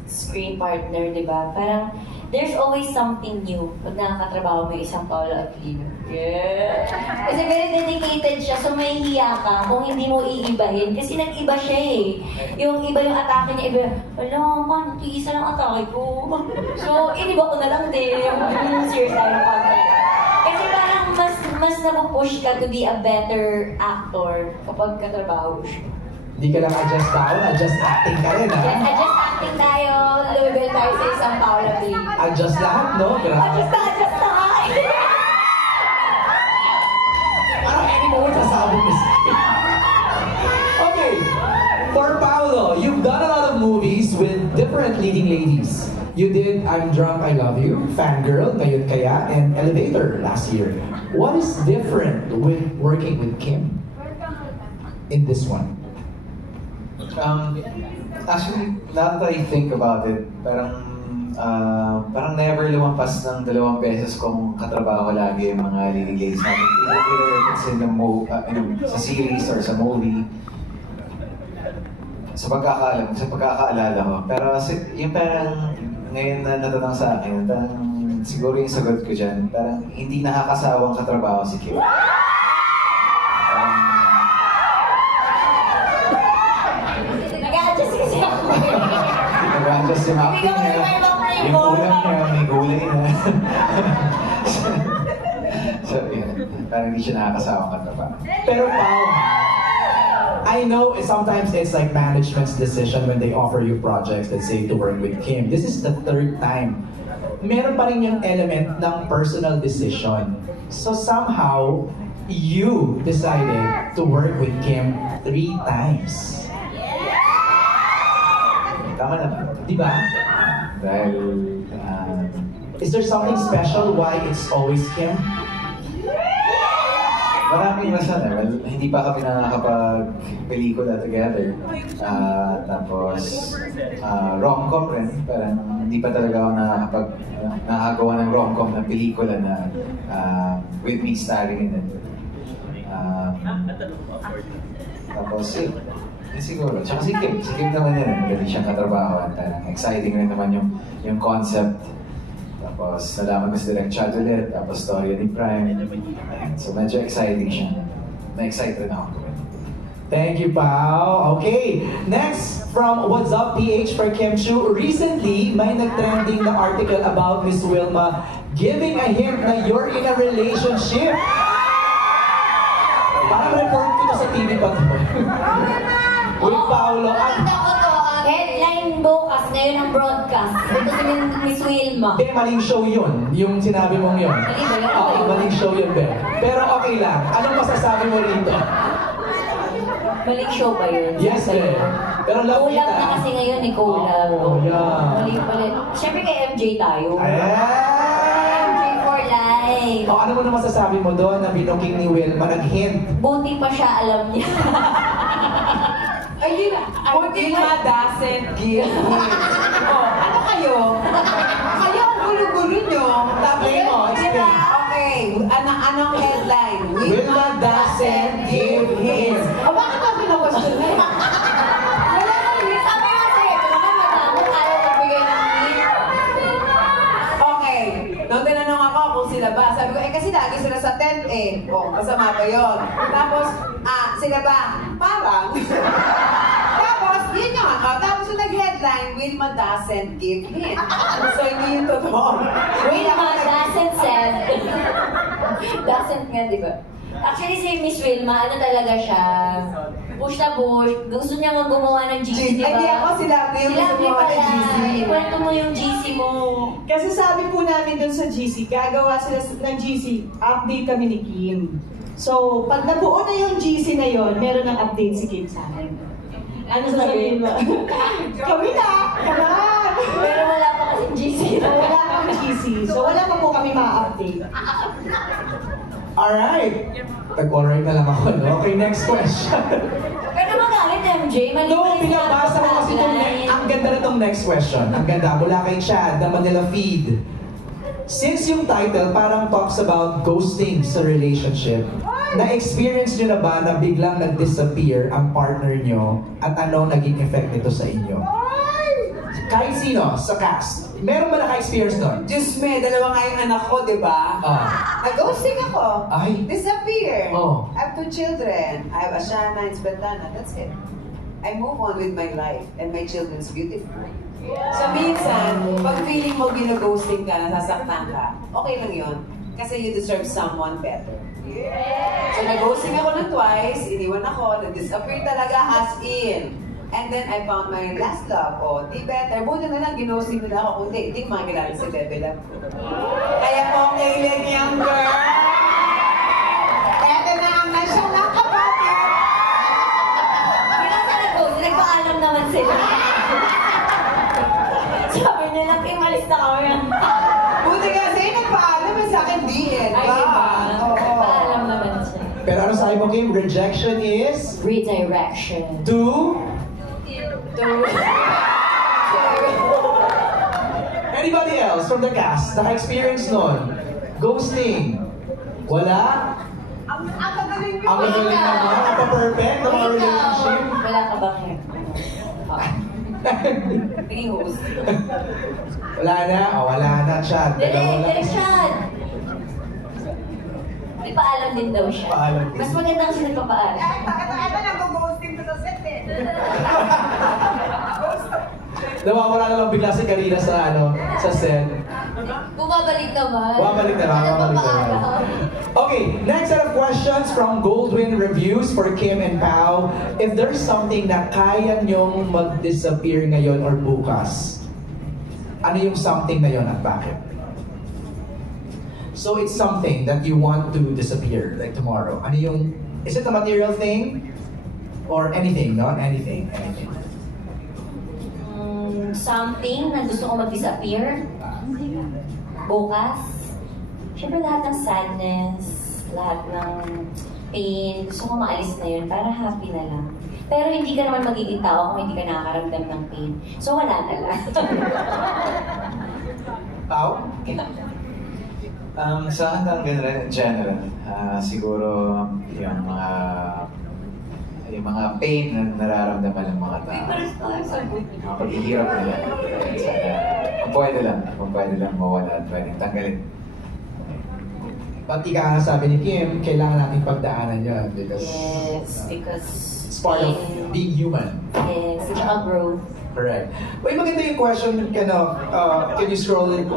screen partner, di ba? Parang there's always something new pag nakakatrabaho mo isang Paolo Aquino. Yeah! Kasi very dedicated siya, so may hiya ka kung hindi mo iibahin. Kasi nag-iba siya eh. Yung iba yung atake niya, iba, wala, man, isa lang atake ko. So, iniba ko na lang din yung serious tayo ng content. Kasi parang mas napupush ka to be a better actor kapag katrabaho siya. Hindi ka lang adjust baon, adjust acting ka rin, ha? Yes, adjust acting tayo, level tayo sa isang Paolo P. Adjust lahat, no? Adjust na! Parang any moment sasabog na siya. Okay, for Paolo, you've done a lot of movies with different leading ladies. You did I'm Drunk, I Love You, Fangirl, Ngayon Kaya, and Elevator last year. What is different with working with Kim in this one? Actually, now that I think about it, parang never lumampas ng 2 beses kung katrabaho lagi yung mga leading ladies namin. Either it's in the sa series or sa movie. Sa pagkakaalala ko. Pero yung parang ngayon na natanong sa akin, parang siguro yung sagot ko dyan, parang hindi nakakasawang katrabaho si Kim. Nag-a-adjust kasi ako. Nag-a-adjust yung acting niya, yung ulam niya, may gulay na. So, yun. Parang hindi siya nakakasawang katrabaho. Pero Pao, I know sometimes it's like management's decision when they offer you projects, let's say, to work with Kim. This is the 3rd time. Meron pa rin yung element ng personal decision. So somehow, you decided to work with Kim 3 times. Tama naman. Di ba? Dahil, is there something special why it's always Kim? maraming rason eh. Well, hindi pa kami nakakapag-pelikula together. Tapos, rom-com rin. Parang hindi pa talaga ako nakagawa ng rom-com na pelikula na with me starring in it. Tapos, siguro. Tsaka si Kim naman yun. Dali siyang katrabaho. At exciting rin naman yung concept. Tapos, nalaman ko si Direk Chad ulit. Tapos, storya ni Prime. So, medyo exciting siya. Na-excite rin ako. Thank you, Pao. Okay, next from What's Up PH for Kim Chiu. Recently, may nag-trending na article about Miss Wilma giving a hint na you're in a relationship. Parang report ko to sa TV pa to. With Paolo. Headline bukas, ngayon ang broadcast. Ito si Miss Wilma. Maling show yun. Yung sinabi mong yun. Mali ba yun? Oo, maling show yun, Be. Pero okay lang. Anong masasabi mo rito? Maling show ba yun? Yes, eh. Pero love Collab kita. na kasi ngayon ni collab. Oh, yeah. Mali. Siyempre kay MJ tayo. Ayan! MJ for life. O, ano mo na masasabi mo doon na binuking ni Wilma nag-hint? Buti pa siya alam niya. Ay, di na. Wilma doesn't give hint. Oh, ano kayo? Kayo ang gulo-gulo nyo. Tapos, Explain. okay, anong headline? Wilma doesn't give hint. O, bakit ako pinag-question na yun? Wala nang hint. Sabi nga sa'yo, ito naman madamot ayaw magbigay ng hint. Okay, nung tinanong ako kung sila ba, sabi ko, kasi lagi sila sa tent eh. O, masama ba yun? Tapos, sila ba? Parang. Tapos, yun yung ako. Tapos yung nag-headline, Wilma doesn't give hint. So, hindi yung totoo. Wilma doesn't said. Doesn't nga, di ba? Actually, si Miss Wilma, ano talaga siya? Push na push. Gusto niya gumawa ng GC, di ba? Ay, di ako, sila yung gusto gumawa ng GC. Ikwento mo yung GC mo. Kasi sabi po namin dun sa GC, gagawa sila ng GC, update kami ni Kim. So, pag nabuo na yung GC na yon, meron ng update si Kim sa akin. Ano sasabihin mo? Kami na! Kamaran! Pero wala pa kasing GC. Wala pang GC. So, wala pa po kami ma-update. Alright. Tag-alright na lang ako, no? Okay, next question. Pero magalit, MJ. Mali No, pa rin pinabasa ko kasi itong ang ganda na itong next question. Ang ganda, mula kay Chad, na Manila Feed. Since yung title parang talks about ghosting sa relationship, na-experience nyo na ba na biglang nag-disappear ang partner nyo at ano naging effect nito sa inyo? Kahit sino sa cast, meron ba naka-experience nun? Diyos me, dalawa nga yung anak ko, di ba? Nag-ghosting ako. Ay. Disappear. Oh. I have 2 children. I have Ashana and Svetlana. That's it. I move on with my life and my children's beautiful. So minsan, pag feeling mo gino-ghosting ka, nasasaktan ka, okay lang yun. Kasi you deserve someone better. So nag-ghosting ako ng twice, iniwan ako, nag-disappear talaga as in. And then I found my last love. O, di better. Buti na lang, ghosting nila ako. Kundi, hindi makakilala si Bebe Love. Kaya po, kailan yung girl. Eto na ang nasya ng kapatid. Hindi na sa nag-ghosting, nagpaalam naman sila. Sabi nila, imalis na kami. Buti kasi, nagpaalam sa akin, DN. Ay, diba? Nagpaalam naman siya. Pero ano sabi mo, Kim? Rejection is? Redirection. To? Anybody else from the cast naka-experience nun? Ghosting? Wala? Ang gagaling Ang gagaling naman? Ang pa-perfect ng mga relationship? Wala ka bang Pingin host. Wala na? Wala na, Chad. Direction! May paalam din daw siya. Paalam din. Mas magandang siya nagpapaalam. Ito nag-ghosting ko sa set eh. Nawawala na lang bigla si Karina sa set. Bumabalik naman. Bumabalik naman. Okay, next set of questions from Goldwyn Reviews for Kim and Pao. If there's something na kaya nyong mag-disappear ngayon or bukas, ano yung something na yon at bakit? So it's something that you want to disappear, like tomorrow. Ano yung, is it a material thing? Or anything, no? Anything. Something na gusto ko mag-disappear. Bukas. Siyempre lahat ng sadness, lahat ng pain, gusto ko maalis na yun para happy na lang. Pero hindi ka naman magiging tao kung hindi ka nakakaramdam ng pain. So wala na lang. Pao? Sa akin lang in general, siguro yung mga pain na nararamdaman ng mga tao. Mga paghihirap nila. Kung pwede lang mawala at pwedeng tanggalin. Pati ka nga sabi ni Kim, kailangan nating pagdaanan yun because because it's part of being human. Yes, it's a growth. Correct. Uy, maganda yung question, can you scroll it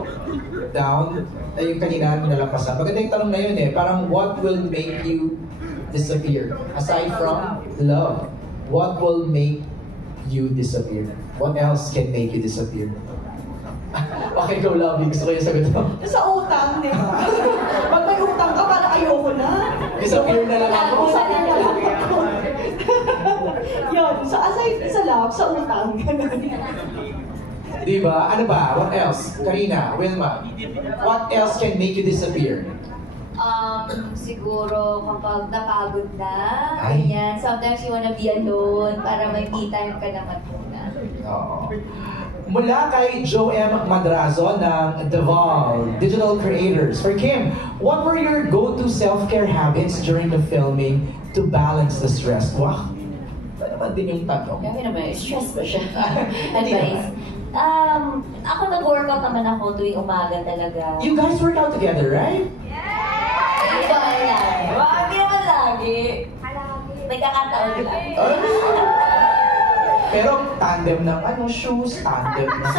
down? Ay, yung kanina, nalampasan. Maganda yung tanong na yun eh. Parang, what will make you disappear? Aside from love, what will make you disappear? What else can make you disappear? Okay, go Lovely. Gusto ko yung sagot mo. Sa utang, di ba? Pag may utang ka, parang ayoko na. Disappear na lang ako. Disappear na lang ako. Yun. So aside sa love, sa utang. Diba? Ano ba? What else? Karina, Wilma, what else can make you disappear? Siguro kapag napagod na, Ay. ganyan. Sometimes you wanna be alone para may me time ka naman muna. Oo. Mula kay Joem Madrazo ng Deval Digital Creators. For Kim, what were your go-to self-care habits during the filming to balance the stress? Wow! Ba naman din yung tanong? Kaya naman, stress ba siya? Hindi Advice. Ako nag-workout naman ako tuwing umaga talaga. You guys work out together, right? Hindi naman lagi. Hindi naman lagi. Nagkakataon lang. Pero tandem ng shoes, tandem ng...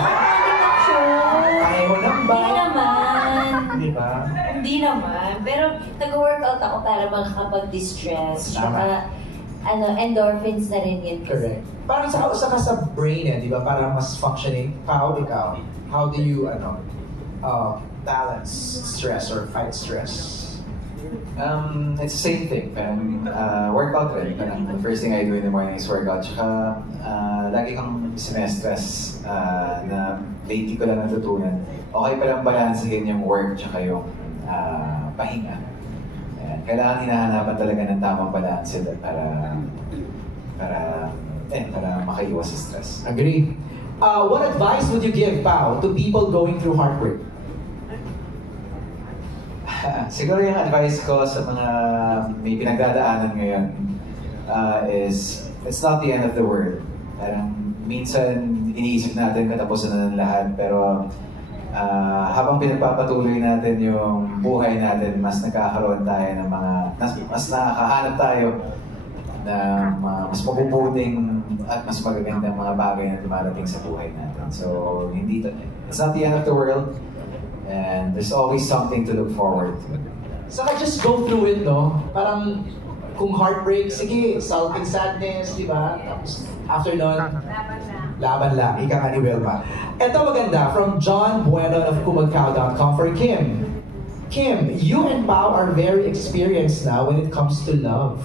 Shoes. Pareho ng ba? Hindi naman. Di ba? Hindi naman. Pero nag-workout ako para makakapag-distress. Tama. Tsaka, endorphins na rin yun. Correct. Parang sa ka sa brain di ba? Para mas functioning. Ikaw, how do you, balance stress or fight stress? It's the same thing. Parang workout rin. Parang the first thing I do in the morning is workout. Tsaka lagi kang sinestress na lately ko lang natutunan. Okay palang balansehin yung work tsaka yung pahinga. Ayan. Kailangan hinahanapan talaga ng tamang balance para makaiwas sa stress. Agree. What advice would you give, Pao, to people going through heartbreak? Siguro yung advice ko sa mga may pinagdadaanan ngayon is it's not the end of the world. Parang minsan iniisip natin katapusan na ng lahat, pero habang pinagpapatuloy natin yung buhay natin, mas nagkakaroon tayo ng mas nakakahanap tayo ng mas mabubuting at mas magagandang mga bagay na dumarating sa buhay natin. So, it's not the end of the world. And there's always something to look forward to. Saka just go through it, no? Parang kung heartbreak, sige, sulking sadness, di ba? Tapos after nun, laban lang. Ika nga ni Wilma. Ito maganda, from John Bueno of kumagkao.com for Kim. Kim, you and Pao are very experienced now when it comes to love.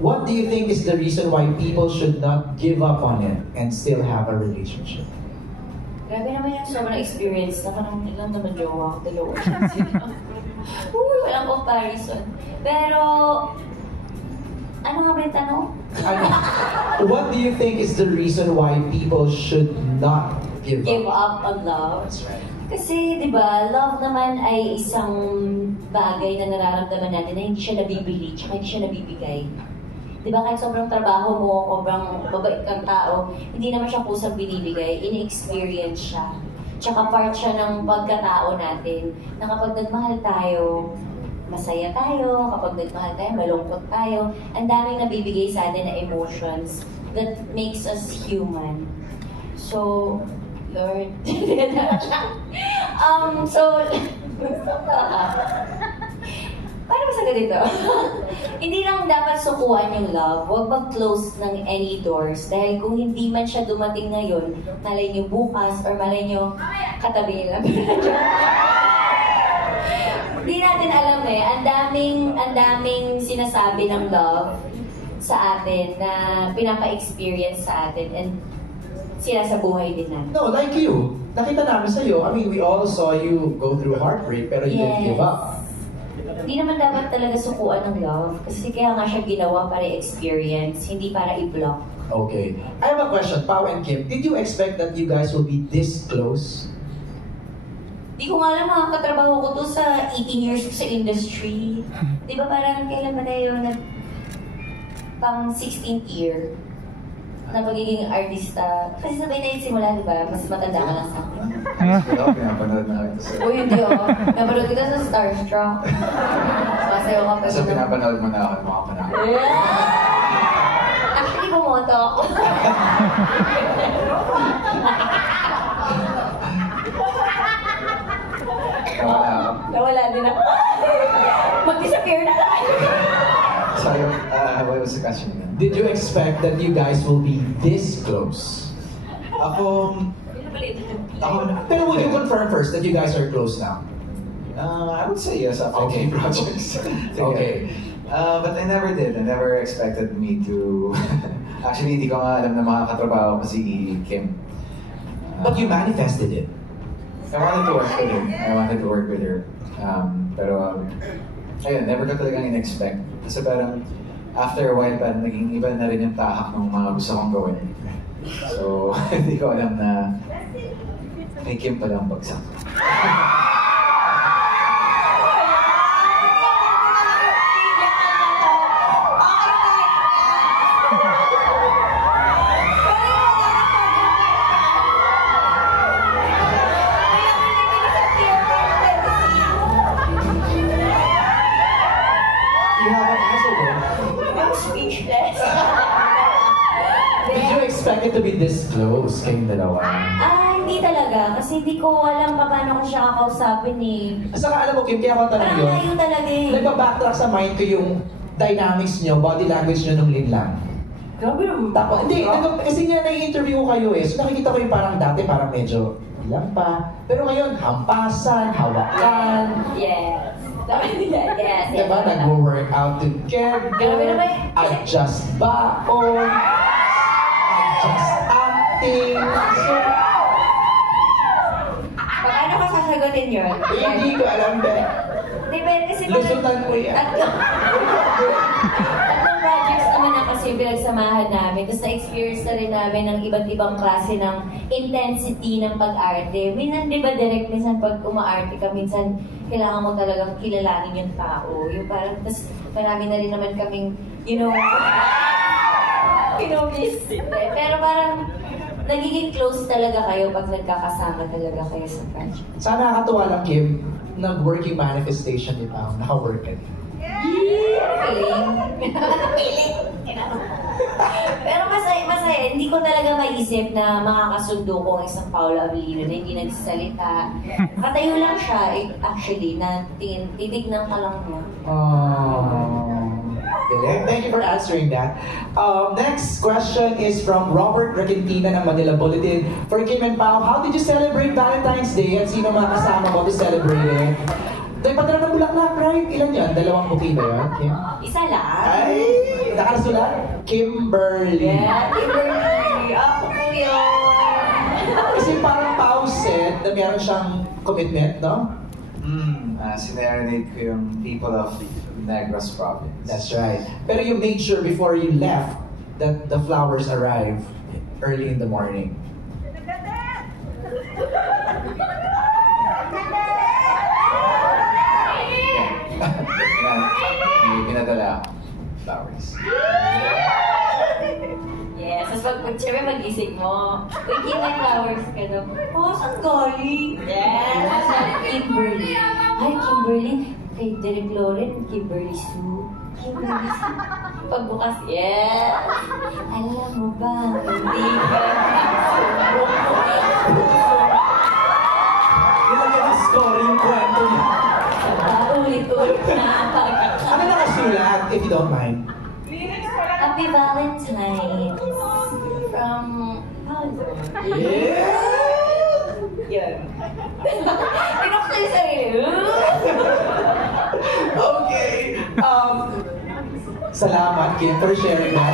What do you think is the reason why people should not give up on it and still have a relationship? Grabe naman yung sobrang experience na parang ilang naman jowa, dalawa. Walang comparison. Pero, ano nga ba yung tanong? What do you think is the reason why people should not give up on love? That's right. Kasi, di ba, love naman ay isang bagay na nararamdaman natin na hindi siya nabibili, tsaka hindi siya nabibigay. Di ba, kahit sobrang trabaho mo, sobrang mabait kang tao, hindi naman siya kusang binibigay, in-experience siya. Tsaka part siya ng pagkatao natin, na kapag nagmahal tayo, masaya tayo, kapag nagmahal tayo, malungkot tayo, ang daming nabibigay sa atin na emotions that makes us human. So, Lord, paano ba sagot dito? Hindi lang dapat sukuan yung love. Huwag mag-close ng any doors. Dahil kung hindi man siya dumating ngayon, malay nyo bukas or malay nyo katabi nila. Hindi natin alam Ang daming sinasabi ng love sa atin na pinapa-experience sa atin and sila sa buhay din natin. No, like you. Nakita namin sa'yo. I mean, we all saw you go through heartbreak pero you didn't give up. Hindi naman dapat talaga sukuan ng love kasi kaya nga siya ginawa para i-experience, hindi para i-block. Okay. I have a question, Pao and Kim. Did you expect that you guys will be this close? Di ko nga alam, mga katrabaho ko to sa 18 years sa industry. Di ba parang kailan ba tayo pang 16th year na pagiging artista? Kasi sabay na yung simula, di ba? Mas matanda ka lang sa akin. Pinapanood na kita sa... Uy, hindi ako. Napanood kita sa Starstruck. Masayaw ka pa. So, pinapanood mo na ako ng mga panahon. Yeah! Actually, bumoto ako. Nawala din ako. Mag-disappear na tayo. Sorry, what was the question again? Did you expect that you guys will be this close? Pero would you confirm first that you guys are close now? I would say yes after Okay. projects. Okay. But I never did. I never expected me to Actually, hindi ko nga alam na makakatrabaho ko si Kim. But you manifested it. I wanted to work with her. Pero, ayun, never ko talagang in-expect. Kasi parang, after a while, parang naging iba na rin yung tahak ng mga gusto kong gawin. So, hindi ko alam na kay Kim pala ang bagsak. Did you expect it to be this close kayong dalawa? Hindi talaga. Kasi hindi ko alam pa paano ko siya kakausapin eh. Saka alam mo, Kim, kaya ako tanong yun. Layo talaga eh. Nagpa-backtrack sa mind ko yung dynamics nyo, body language nyo nung linlang. Grabe naman. Tapos, hindi, kasi nga nai-interview ko kayo eh. So nakikita ko yung parang dati, parang medyo lang pa. Pero ngayon, hampasan, hawakan. Yes. Yes. Diba? Nag-workout together. Adjust baon. Adjust acting. So, paano ko sasagutin yun? hindi ko alam ba. Di ba kasi Lusutan mo yan. Tatlong projects naman na kasi pinagsamahan namin. Tapos na-experience na rin namin ng iba't ibang klase ng intensity ng pag-arte. Minsan, di ba, direct, minsan pag umaarte ka, minsan kailangan mo talagang kilalanin yung tao. Yung parang, tapos marami na rin naman kaming, miss. Pero parang, nagiging close talaga kayo pag nagkakasama talaga kayo sa project. Sana nakakatuwa lang, Kim, nag-working manifestation di ba? Naka-work ka din. Feeling. Pero masaya. Hindi ko talaga maisip na makakasundo ko ang isang Paolo Avellino na hindi nagsasalita. Katayo lang siya, actually, na titignan ka lang mo. Thank you for answering that. Next question is from Robert Requentina ng Manila Bulletin. For Kim and Pao, how did you celebrate Valentine's Day at sino mga kasama mo to celebrate it? Dahil padala ng bulaklak, right? Ilan yan? 2 bouquet ba yun, Kim? Isa lang. Ay! Nakarasulat? Kimberly. Yeah, Kimberly. Ako po yun. Kasi parang Pao said na meron siyang commitment, no? Sinerenade ko yung people of Negros Province. That's right. Pero you made sure before you left that the flowers arrive early in the morning. May pinadala flowers. Yes, tapos siyempre magising mo. Uy, Kim, may flowers ka na. Saan galing? Yes, sabi Kimberly. Hi, Kimberly. Kay Derek Loren, Kimberly Sue. Kimberly Sue. Pagbukas, yes. Alam mo ba, hindi ka Nilagyan ng story yung kwento niya. ulit-ulit na Ano nakasulat, if you don't mind? Happy Valentine's from Paolo. Yeah! Yan. Tinok yung sarili. Okay. Salamat, Kim, for sharing that.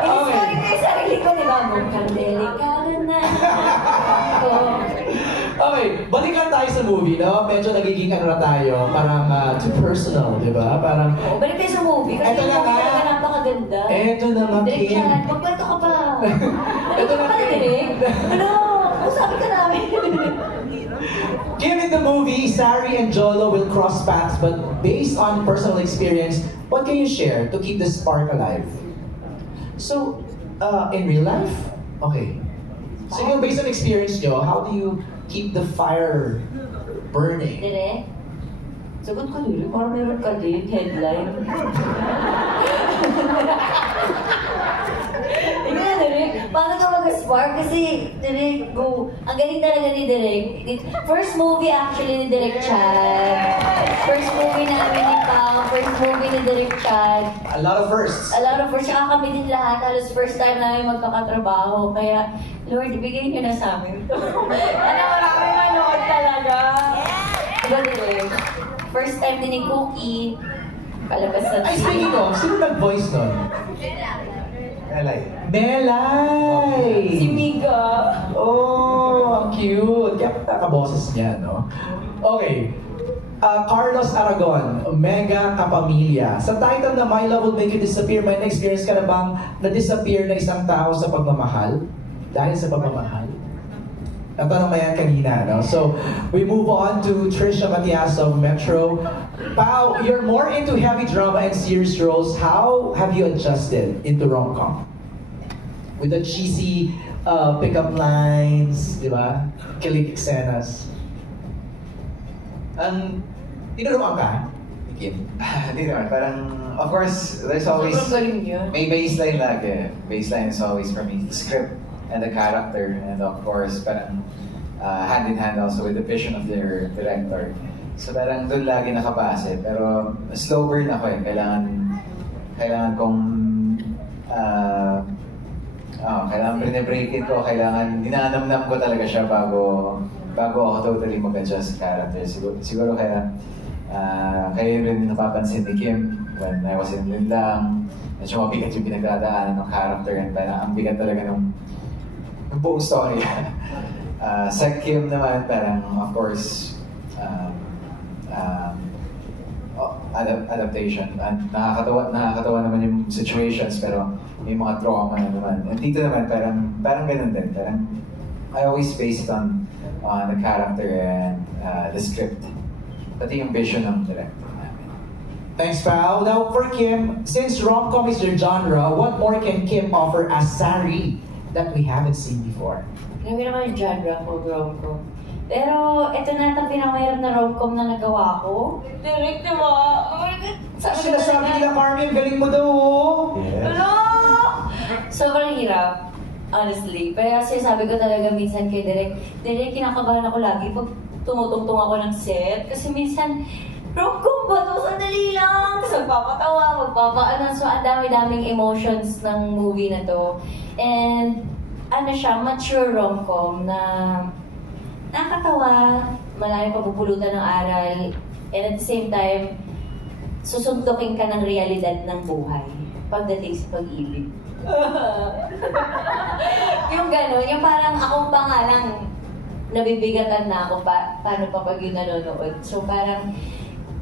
Ini-story ko yung sarili ko, di ba? Mukhang delikado na ako. Okay, balikan tayo sa movie, no? Medyo nagiging ano na tayo, parang too personal, di ba? Parang... Balik tayo sa movie, kasi Eto yung na movie nga. talaga napakaganda. Eto na nga, Direk Kim. Chan, magkwento ka pa. Eto na, Kim. Direk? Ano? Sabi ka namin. Kim, in the movie, Sari and Jolo will cross paths, but based on personal experience, what can you share to keep the spark alive? So, in real life? Okay. So, yung based on experience nyo, how do you keep the fire burning? Direk? Sagot ko nila, parang meron ka din, headline. Ikaw, Direk, paano ka mag-spark? Kasi, Direk, go. Ang galing talaga ni Direk. First movie actually ni Direk Chan. First movie namin ni Pao. First movie ni Direk Chan. A lot of firsts. A lot of firsts. Tsaka kami din lahat. Halos first time namin magkakatrabaho. Kaya, Lord, ibigay niyo na sa amin to. Ano, marami manood talaga. Diba, Direk? First time din ni Cookie. Palabas sa Ay, speaking of, sino nag-voice nun? Melay! Si Mika. Oh, ang cute. Kaya nakaboses niya, no? Okay. Carlos Aragon, Mega Kapamilya. Sa title na My Love Will Make You Disappear, may na-experience ka na bang na-disappear na isang tao sa pagmamahal? Dahil sa pagmamahal? Natanong mo yan kanina, no? So, we move on to Trisha Matias of Metro. Pao, you're more into heavy drama and serious roles. How have you adjusted into rom-com? With the cheesy pickup lines, di ba? Kilig eksenas. Tinuruan ka? Hindi naman. Parang, of course, there's always... May baseline lagi. Baseline is always for me. The script and the character. And of course, parang hand in hand also with the vision of their director. So parang doon lagi nakabase. Pero slow burn ako eh. Kailangan kong... kailangan pinibreak it ko. Kailangan, dinanamnam ko talaga siya bago ako totally mag-adjust sa character. Siguro kaya rin napapansin ni Kim when I was in Linlang. Medyo mabigat yung pinagdadaanan ng character and parang ang bigat talaga ng buong story. Sa Kim naman, parang of course, adaptation. And nakakatawa naman yung situations pero may mga trauma na naman. And dito naman, parang ganun din. Parang I always base it on the character and the script. Pati yung vision ng director namin. Thanks, Pao. Now, for Kim, since rom-com is your genre, what more can Kim offer as Sari that we haven't seen before? Grabe naman yung genre ko, rom-com. Pero, ito na ang pinakamahirap na rom-com na nagawa ko. Direct, diba? Sinasabi nila, Carmen, galing mo daw. Yes. Ano? Sobrang hirap. Honestly. Pero sinasabi ko talaga minsan kay Direk, kinakabahan ako lagi pag tumutungtong ako ng set. Kasi minsan, rom-com ba ito? Sandali lang! Tapos magpapatawa, magpapaano. So, ang dami-daming emotions ng movie na to. And, mature rom-com na nakakatawa, maraming pagpupulutan ng aral, and at the same time, susuntukin ka ng realidad ng buhay pagdating sa pag-ibig. Yung gano'n, yung parang ako pa nga lang nabibigatan na ako paano pa pag yun nanonood. So parang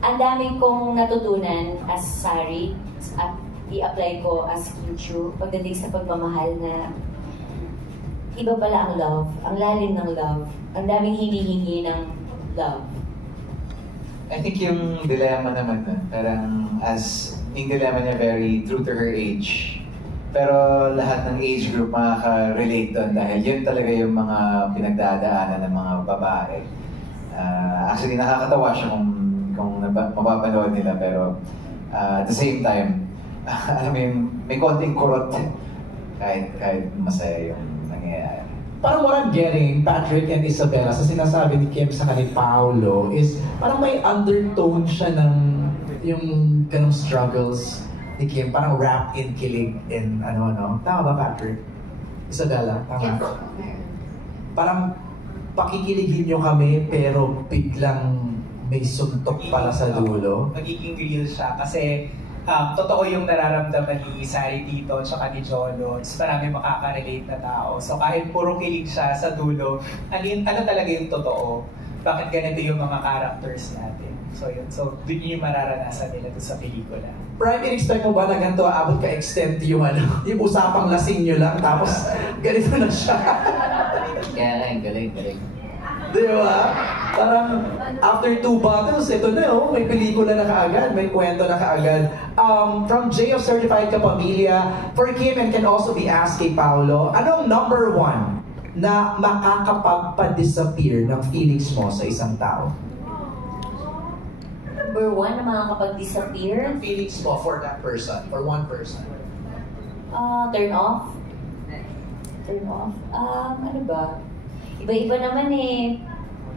ang daming kong natutunan as Sari at i-apply ko as Kinchu pagdating sa pagmamahal na iba pala ang love, ang lalim ng love, ang daming hinihingi ng love. I think yung dilemma naman parang yung dilemma niya very true to her age. Pero lahat ng age group makaka-relate doon dahil yun talaga yung mga pinagdadaanan ng mga babae. Actually, nakakatawa siya kung mapapanood nila pero at the same time, alam mo yung may konting kurot kahit masaya yung nangyayari. Parang what I'm getting, Patrick and Isabella, sa sinasabi ni Kim sa kanil Paolo is parang may undertone siya ng yung ganong struggles ni Kim, parang wrapped in kilig in ano. Tama ba, Patrick? Isabella, tama? Yes. Parang pakikiligin nyo kami pero biglang may suntok pala sa dulo. Magiging real siya kasi totoo yung nararamdaman ni Sari dito tsaka ni Jolo. Marami makaka-relate na tao. So kahit puro kilig siya sa dulo, ano talaga yung totoo? Bakit ganito yung mga characters natin? So yun. So dun yung mararanasan nila doon sa pelikula. Prime, in-expect mo ba na ganito aabot ka extent yung yung usapang lasing nyo lang tapos ganito na siya? Kaya galing. Di ba? Parang after 2 bottles, ito na may pelikula na kaagad, may kwento na kaagad. From J of Certified Kapamilya, for Kim and can also be asked kay Paolo, anong number 1 na makakapagpa-disappear ng feelings mo sa isang tao? Number 1 na makakapag-disappear? Yung feelings mo for that person, for one person. Turn off? Ano ba? Iba-iba naman eh.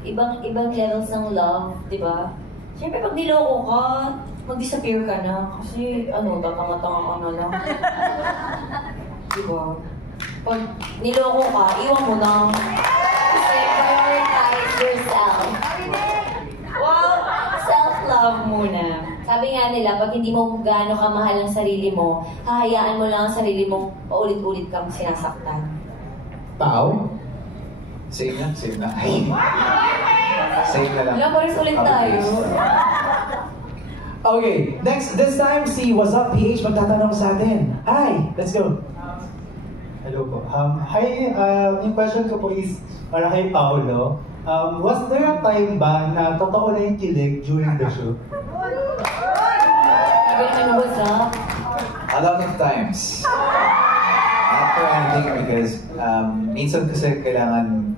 Ibang levels ng love, di ba? Siyempre, pag niloko ka, mag-disappear ka na. Kasi, tatanga-tanga ka na lang. Di ba? Pag niloko ka, iwan mo lang. Kasi prioritize yourself. Well, self-love muna. Sabi sabi nga nila, pag hindi mo gaano kamahal ang sarili mo, hahayaan mo lang ang sarili mong paulit-ulit kang sinasaktan. Pao? Same na. Same na lang. Wala, pares ulit tayo. Okay, next, this time si What's Up PH magtatanong sa atin. Hi, let's go. Hello po. Hi, yung question ko po is para kay Paolo. Was there a time ba na totoo na yung kilig during the show? What's up? A lot of times. Not for anything because minsan kasi kailangan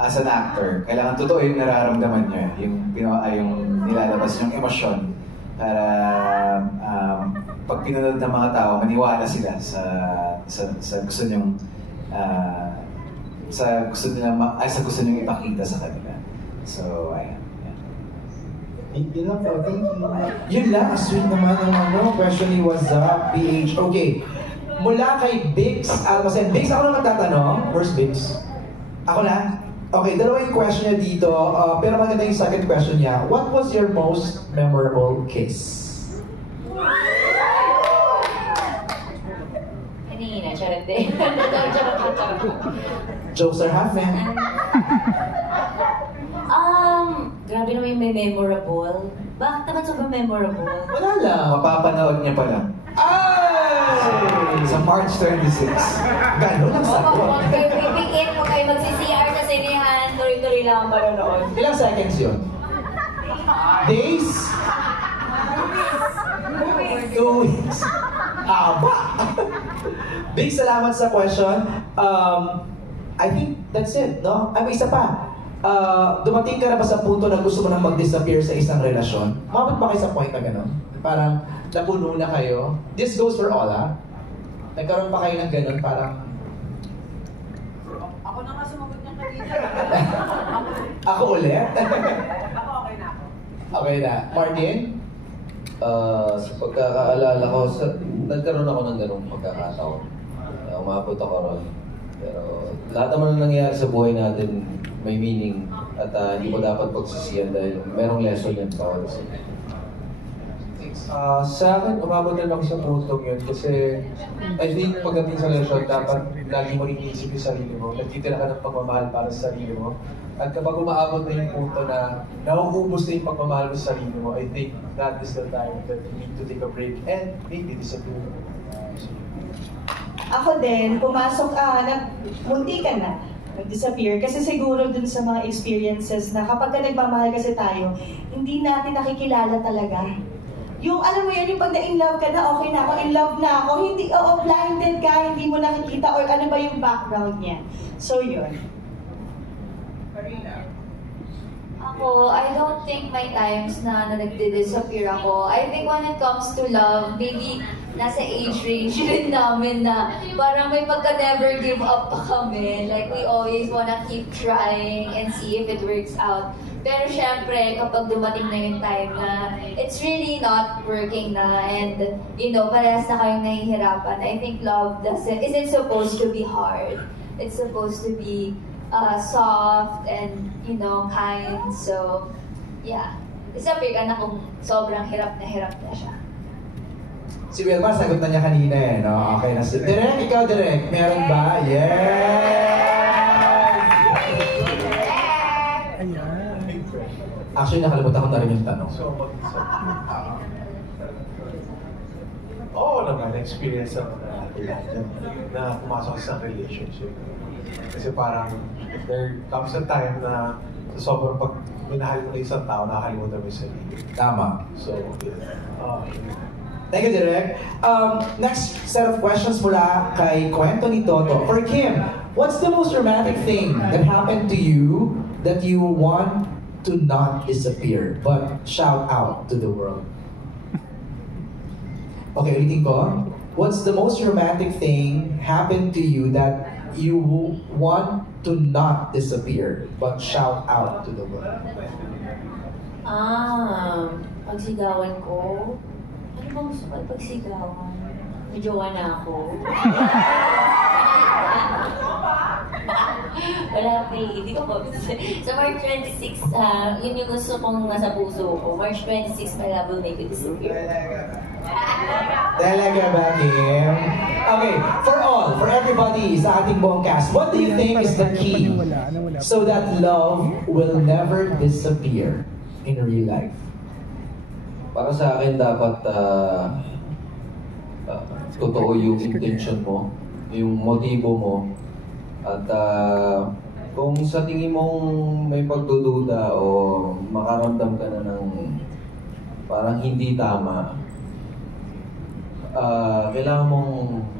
as an actor, kailangan totoo yung nararamdaman niya, yung nilalabas yung emosyon para pag pinanood ng mga tao, maniwala sila sa gusto niyong sa gusto niyong ipakita sa kanila. So, ayan. Yun lang po, thank you. Yun lang, sweet naman ang question ni What's Up PH. Okay, mula kay Bix Almacen. Bix, ako na magtatanong. Where's Bix? Ako na? Okay, dalawa yung question niya dito. Pero maganda yung second question niya. What was your most memorable kiss? Kanina, charot din. Jokes are half, man. Grabe naman yung may memorable. Bakit naman sobrang memorable? Wala lang. Mapapanood niya pa lang. Ay! Sa March 26. Gano'n ang sagot. Huwag kayo pipikit, huwag kayo mag-CCR sa sinihan, tuloy-tuloy lang ang manonood. Ilang seconds yun? Days? 2 weeks. Haba! Big salamat sa question. I think that's it, no? May isa pa. Dumating ka na ba sa punto na gusto mo nang mag-disappear sa isang relasyon? Mabot ba kayo sa point na gano'n? Parang napuno na kayo? This goes for all, ha? Nagkaroon pa kayo ng gano'n, parang... Ako na nga sumagot niya kanina. Ako ulit? Ako okay na ako. Okay na. Martin? Sa pagkakaalala ko, nagkaroon ako ng ganung pagkakataon. Umabot ako ron. Pero lahat naman na nangyayari sa buhay natin may meaning at hindi mo dapat pagsisiyan dahil merong lesson yan bawal sa Sa akin, umabot din ako sa puntong yun kasi I think pagdating sa relasyon, dapat lagi mo iniisip yung sarili mo. Nagtitira ka ng pagmamahal para sa sarili mo. At kapag umaabot na yung punto na nauubos na yung pagmamahal mo sa sarili mo, I think that is the time that you need to take a break and maybe disappear. Ako din, pumasok munti ka na, nag-disappear. Kasi siguro dun sa mga experiences na kapag nagmamahal kasi tayo, hindi natin nakikilala talaga. Yung alam mo yun, yung pag na-in love ka na, okay na ako, in love na ako, hindi, blinded ka, hindi mo nakikita, or ano ba yung background niya. So yun. Ako, I don't think may times na nagdi-disappear ako. I think when it comes to love, maybe nasa age range rin namin na parang may pagka-never give up pa kami. Like, we always wanna keep trying and see if it works out. Pero syempre, kapag dumating na yung time na it's really not working na and, you know, parehas na kayong nahihirapan, I think love isn't supposed to be hard. It's supposed to be soft and, you know, kind. So, yeah. Disappear ka na kung sobrang hirap na siya. Si Wilmar, sagot na niya kanina eh, no? Okay na si Direk, ikaw Direk, meron ba? Yes! Actually, nakalimutan ko na rin yung tanong. Oo naman, experience na pumasok sa relationship. Kasi parang there comes a time na sa sobrang pag minahal mo na isang tao, nakakalimutan mo yung sarili. Tama. So, Thank you, Direk. Next set of questions mula kay Kwento ni Toto. For Kim, what's the most romantic thing that happened to you that you want to not disappear but shout out to the world? Okay, ulitin ko. What's the most romantic thing happened to you that you want to not disappear but shout out to the world? Pagsigawan ko. Ano bang gusto ko pagsigawan? Medyo na ako. Wala pa eh. Hindi ko po. Sa March 26, yun yung gusto kong nasa puso ko. March 26, my love will make you disappear. Talaga ba, Kim? Okay, for everybody sa ating buong cast, what do you think is the key so that love will never disappear in real life? Para sa akin, dapat totoo yung intention mo, yung motibo mo, at kung sa tingin mong may pagdududa o makaramdam ka na ng parang hindi tama, kailangan mong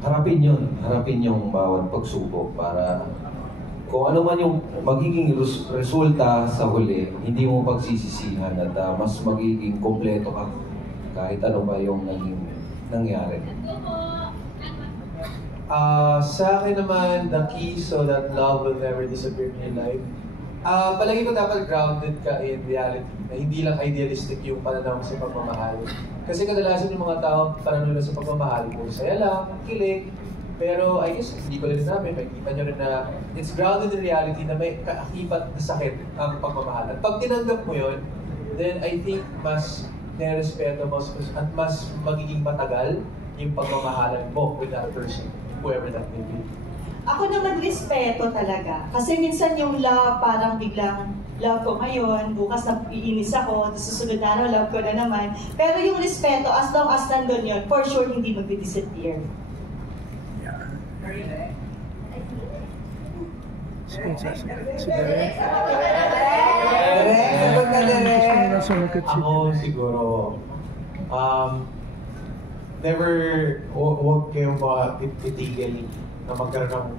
harapin yung bawat pagsubok para kung ano man yung magiging resulta sa huli, hindi mo pagsisisihan at mas magiging kompleto ka kahit ano pa yung naging nangyari. Sa akin naman, the key so that love will never disappear in your life, palagi ko dapat grounded ka in reality, na hindi lang idealistic yung pananaw mo sa pagmamahal. Kasi kadalasan yung mga tao pananaw nila sa pagmamahal, puro saya lang, kilig, pero I guess hindi ko rin namin, makikita nyo rin na it's grounded in reality na may kaakibat na sakit ang pagmamahal. At pag tinanggap mo yun, then I think mas nirespeto mo at mas magiging matagal yung pagmamahalan mo with that person, whoever that may be. Ako naman respeto talaga. Kasi minsan yung love, parang biglang love ko ngayon, bukas na iinis ako, susunod na love ko na naman. Pero yung respeto, as long as nandun yun, for sure hindi mag-disappear. Ako siguro, never, huwag kayong itigil na magkaroon ng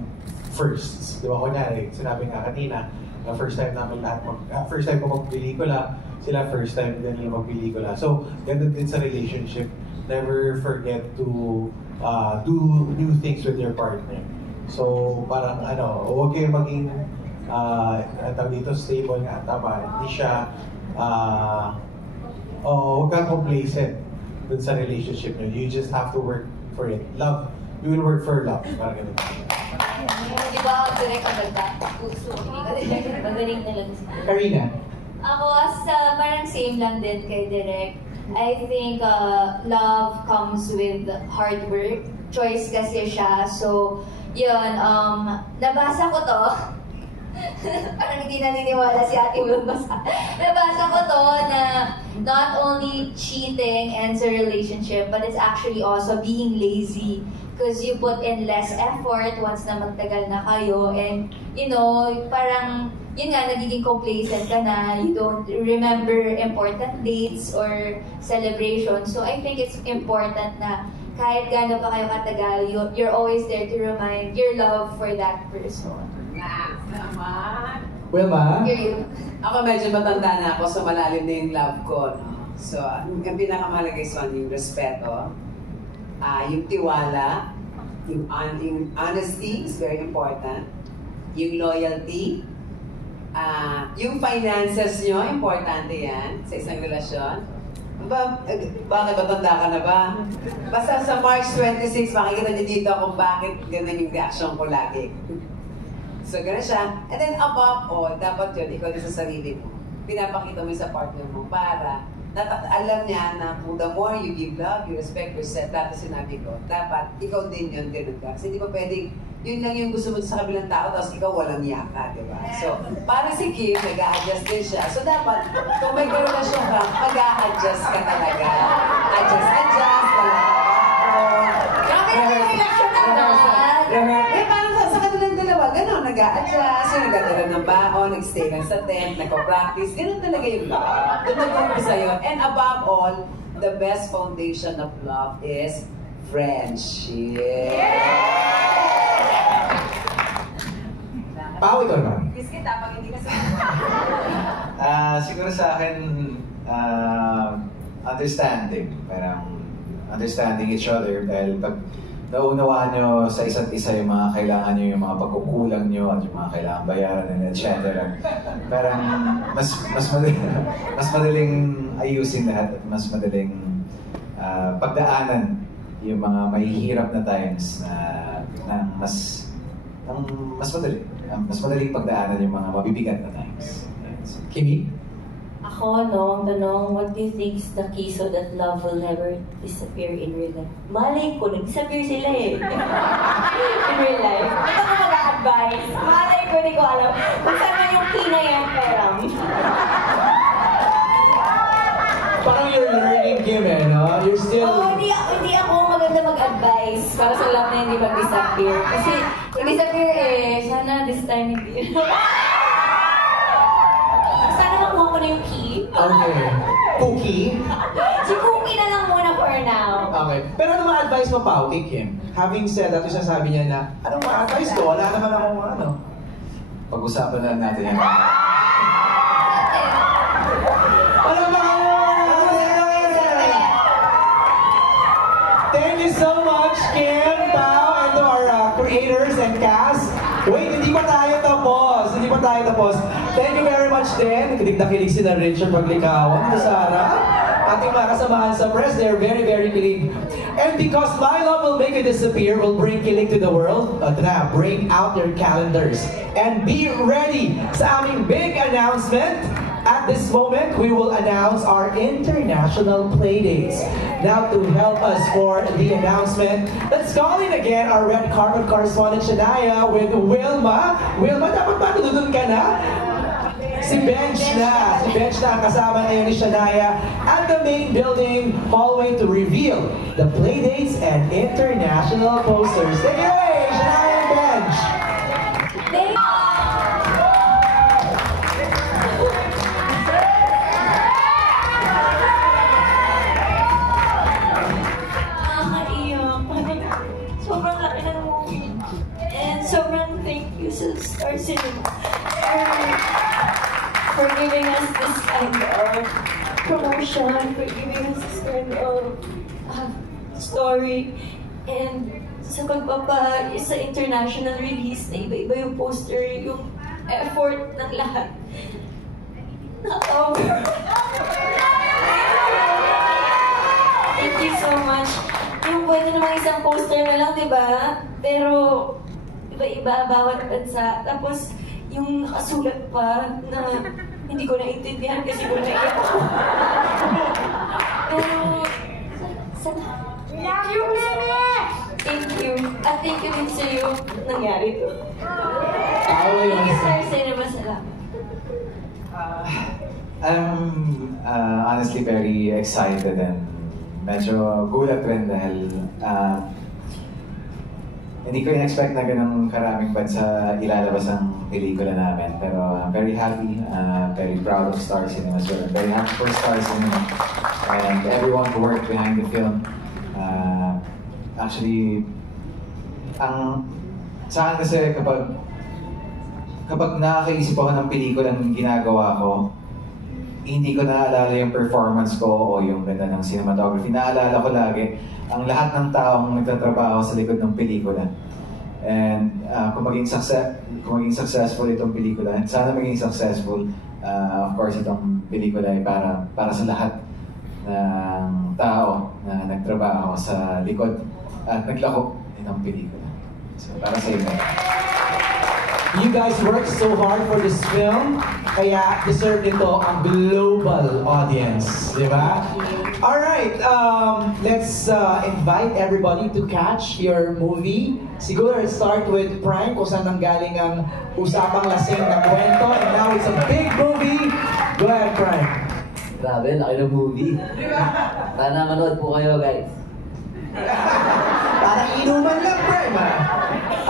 firsts. Di ba, kunyari, sinabi nga kanina, na first time namin lahat, first time ko magpelikula, sila first time din nila magpelikula. So, ganun din sa relationship. Never forget to do new things with your partner. So, parang huwag kayong maging dito stable nga, tama. Hindi siya, huwag kang complacent dun sa relationship nyo. You just have to work for it. Love, you will work for love. Parang ganun. Di ba ako direct agad? Puso, hindi ka direct. Magaling talaga siya. Karina? Ako, parang same lang din kay Direk. I think love comes with hard work. Choice kasi siya. So, yun, nabasa ko to. Parang hindi naniniwala si Ate Wilma sa... Nabasa ko to na not only cheating ends a relationship, but it's actually also being lazy. Because you put in less effort once na magtagal na kayo. And, you know, parang, yun nga, nagiging complacent ka na. You don't remember important dates or celebrations. So, I think it's important na kahit gaano pa kayo katagal, you're always there to remind your love for that person. Wilma? Ako medyo matanda na ako, so malalim na yung love ko. No? So, ang pinakamahalaga is yung respeto, yung tiwala, yung honesty is very important, yung loyalty, yung finances nyo, importante yan sa isang relasyon. Bakit matanda ka na ba? Basta sa March 26, makikita niyo dito kung bakit ganun yung reaction ko lagi. So, gano'n siya. And then, above all, dapat yun, ikaw din sa sarili mo. Pinapakita mo sa partner mo para alam niya na kung the more you give love, you respect yourself, lahat na sinabi ko, dapat ikaw din yun, ganun ka. Kasi hindi pa pwedeng, yun lang yung gusto mo sa kabilang tao, tapos ikaw walang yaka, di ba? So, para si Kim, nag-a-adjust din siya. So, dapat, kung may karelasyon ka, mag-a-adjust ka talaga. Adjust, wala ka ba? Rehearsal naman! Eh, parang sa kanilang dalawa, gano'n, nag-a-adjust, yung nagdadala ng baon, nag-stay lang sa tent, nagpa-practice, gano'n talaga yung love. Doon nag-umpisa yun. And above all, the best foundation of love is friendship. Pao, ikaw naman. Biscuit, pag hindi ka Siguro sa akin, understanding. Parang understanding each other dahil pag naunawaan nyo sa isa't isa yung mga kailangan nyo, yung mga pagkukulang nyo at yung mga kailangan bayaran nyo, etc. Parang mas madaling ayusin lahat at mas madaling pagdaanan yung mga mahihirap na times na mas mas madaling pagdaanan yung mga mabibigat na times. Kimi? Ako, no, ang tanong, what do you think is the key so that love will never disappear in real life? Malay ko, nag-disappear sila eh. In real life. Ito ko mag-a-advise. Malay ko, hindi ko alam. Kung saan na yung key na yan, peram. Parang you're learning, Kim, eh, no? You're still... Hindi ako maganda mag-advise para sa love na hindi mag-disappear. Kasi, disappear eh, sana this time hindi. Sana makuha ko na yung key. Okay. Cookie? Si Cookie na lang muna for now. Okay. Pero ano ma-advise mo pa, okay, Kim? Having said that, yung sasabi niya na, anong ma-advise ko? Wala naman akong ano. Pag-usapan na natin yan. Thank you so much, Kim, Pao, and to our creators and cast. Wait, hindi pa tayo tapos. Thank you very much din. Kilig na kilig si na Richard Paglikawan, Sarah. Ating mga kasamahan sa press, they're very, very kilig. And because My Love Will Make You Disappear will bring kilig to the world, bring out your calendars. And be ready sa aming big announcement. At this moment, we will announce our international playdates. Now, to help us for the announcement, let's call in again our red carpet correspondent, Shania, with Wilma. Wilma, dapat ba doon ka na? Si Bench na ang kasama ngayon ni Shania at the main building hallway to reveal the playdates and international posters. Take it away, Shania and Bench! Sobrang laki ng movie. And sobrang thank you sa Star Cinema for giving us this kind of promotion, for giving us this kind of story. And sa sa international release na iba-iba yung poster, yung effort ng lahat. Thank you so much. Yung pwede naman isang poster na lang, di ba? Pero, iba-iba, bawat bansa. Tapos, yung nakasulat pa na hindi ko naintindihan kasi ko naiyak ako. Pero, thank you, Meme! Thank you. At thank you din sa'yo nangyari to. Thank you, Star Cinema. Salamat. I'm honestly very excited and medyo gulat rin dahil hindi ko in-expect na ganun karaming bansa ilalabas ang pelikula namin. Pero I'm very happy, very proud of Star Cinema as well. Very happy for Star Cinema and everyone who worked behind the film. Actually, sa akin kasi kapag nakakaisip ako ng pelikulang ginagawa ko, hindi ko naaalala yung performance ko o yung ganda ng cinematography. Naalala ko lagi ang lahat ng taong nagtatrabaho sa likod ng pelikula. And kung maging successful itong pelikula, sana maging successful, of course, itong pelikula ay para sa lahat ng tao na nagtrabaho sa likod at naglako itong pelikula. So, para sa inyo. You guys worked so hard for this film, kaya deserve nito ang global audience, di ba? Alright, let's invite everybody to catch your movie. Siguro let's start with Prime, kung saan nanggaling ang usapang lasing na kwento. And now it's a big movie. Go ahead, Prime. Grabe, laki ng movie. Sana manood po kayo, guys. Parang inuman lang, Prime, ha?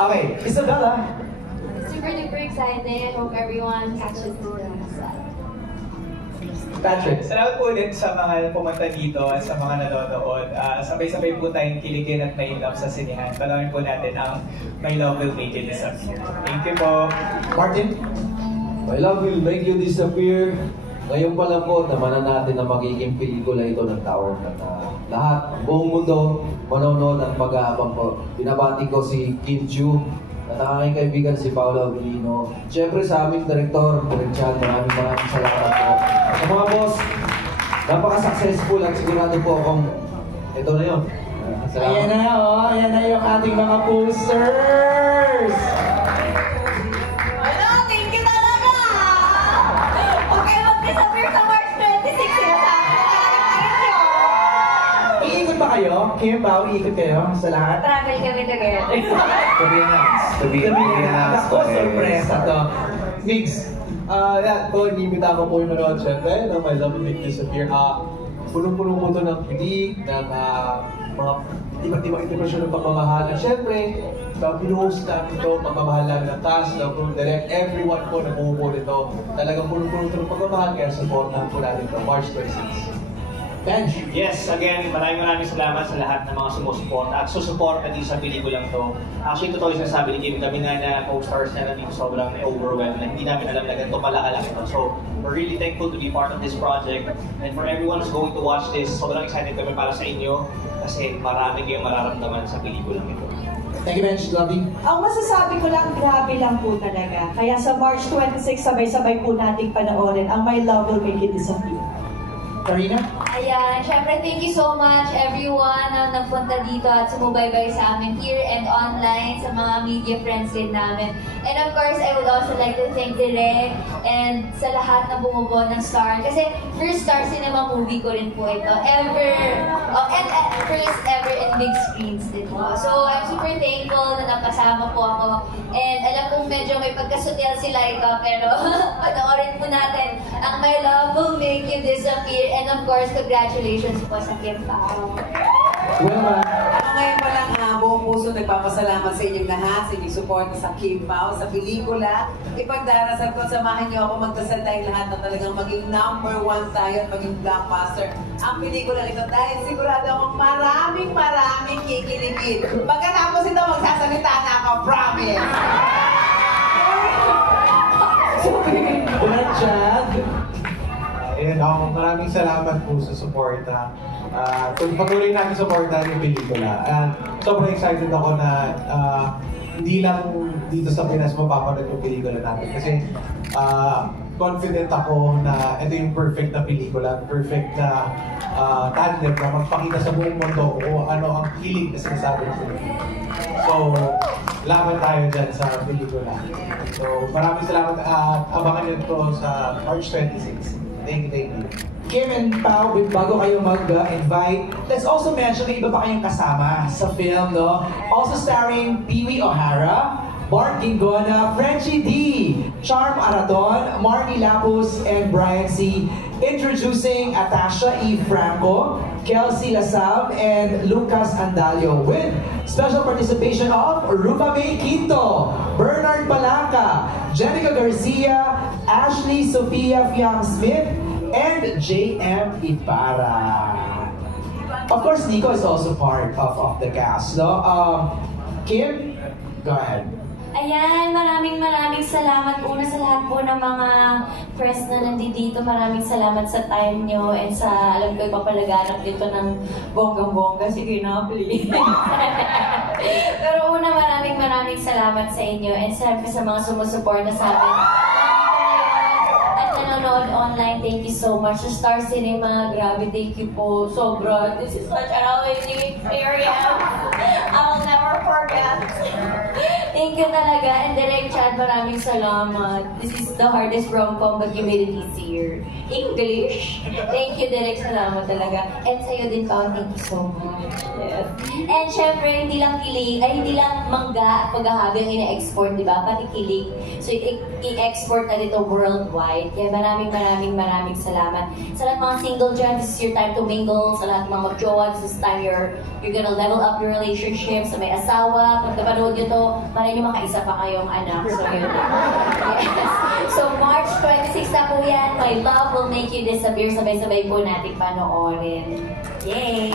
Okay, Isabella. Super excited. I hope everyone catches the film as well. Patrick. Salamat po ulit sa mga pumunta dito at sa mga nanonood. Sabay-sabay po tayong kiligin at may love sa sinihan. Panoorin po natin ang My Love Will Make You Disappear. Thank you po. Martin? My Love Will Make You Disappear. Ngayon pa lang po, namanan natin na magiging pelikula ito ng taon. At lahat, buong mundo, manonood at mag-aabang po. Binabati ko si Kim Chiu at ang aking kaibigan si Paolo Avellino. Siyempre sa aming direktor, Direk Chan, maraming salamat po. Sa mga boss, napaka-successful at sigurado po akong ito na yun. Ayan na, ayan na yung ating mga posters! Pao, ikot kayo sa lahat? Travel kami together. To be announced. To be announced. Ako, sorpresa to. Mix. Yan po, inimita ko po yung manood syempre ng My Love Will Make You Disappear. Punong-puno po ito ng pilig, ng mga iba't-ibang interpretasyon ng pagmamahal. At syempre, pinuhost namin ito, pagmamahal namin ng cast, ng crew, direct, everyone po na bumubuo nito. Talagang punong-puno ito ng pagmamahal, kaya supportahan po natin ito, March 26. Benj. Yes, again, maraming salamat sa lahat ng mga sumusuporta at susuporta din sa pelikulang to. Actually, totoo yung sinasabi ni Kim, kami na co-stars na dito sobrang overwhelmed na hindi namin alam na ganito pala kalaki ito. So, we're really thankful to be part of this project. And for everyone who's going to watch this, sobrang excited kami para sa inyo kasi marami kayong mararamdaman sa pelikulang ito. Thank you, Benj. Lovely. Ang masasabi ko lang, grabe lang po talaga. Kaya sa March 26, sabay-sabay po nating panoorin ang My Love Will Make You Disappear. Karina? Ayan, syempre thank you so much everyone na nagpunta dito at sumubaybay sa amin here and online, sa mga media friends din namin. And of course, I would also like to thank Direk and sa lahat na bumubuo ng Star. Kasi first Star Cinema movie ko rin po ito. First ever in big screens din po. So I'm super thankful na napasama po ako. And alam kong medyo may pagkasutil sila ito, pero panoorin po natin ang My Love Will Make You Disappear. And of course, congratulations po sa Kim Pao. Ngayon pa lang, buong puso nagpapasalamat sa inyong lahat, sa inyong suporta sa Kim Pao, sa pelikula. Ipagdarasal ko, samahan niyo ako, magdasal tayong lahat na talagang maging #1 tayo at maging blockbuster ang pelikula ito dahil sigurado akong maraming kikiligin. Pagkatapos ito, magsasalita na ako, promise! Ayan, maraming salamat po sa suporta. Patuloy natin suportahan yung pelikula. Sobrang excited ako na hindi lang dito sa Pinas mapapanood yung pelikula natin. Kasi confident ako na ito yung perfect na pelikula, perfect na tandem na magpakita sa buong mundo kung ano ang hilig na sinasabi ng pelikula. So, laban tayo dyan sa pelikula. So, maraming salamat at abangan nyo ito sa March 26. Thank you. Kim and Pao, bago kayo mag-invite, let's also mention na iba pa kayong kasama sa film, no? Also starring Pee-wee O'Hara, Bart Gingona, Frenchie D, Charm Aradon, Marnie Lapus, and Brian C. Introducing Atasha E. Franco, Kelsey Lasab, and Lucas Andalio with special participation of Rupa May Quinto, Bernard Palanca, Jenica Garcia, Ashley Sophia Fiang-Smith, and J.M. Ibarra. Of course, Nico is also part of the cast, no? Kim, go ahead. Ayan, maraming salamat una sa lahat po ng mga press na nandito. Maraming salamat sa time nyo and sa, alam ko, ipapalaganap dito ng bonggang-bongga. Sige na, please. Pero una, maraming salamat sa inyo and siyempre sa mga sumusuporta sa amin. At nanonood online, thank you so much. Sa Star Cinema, grabe, thank you po. Sobra. This is such an amazing experience. I'll never forget. Thank you talaga. And Direk Chad, maraming salamat. This is the hardest rom-com but you made it easier. English. Thank you, Direk. Salamat talaga. And sa'yo din, Pao, thank you so much. Yes. And syempre, hindi lang kilig, ay hindi lang mangga at paghahabi ang ina-export, di ba? Pati kilig. So, i-export na dito worldwide. Kaya maraming salamat. Sa lahat mga single dyan, this is your time to mingle. Sa lahat mga mag-jowa, this is time you're gonna level up your relationship. Sa may asawa, pag napanood nyo to, malay nyo makaisa pa kayong anak. So, yun. Yes. So, March 26 na po yan. My Love Will Make You Disappear. Sabay-sabay po natin panoorin. Yay!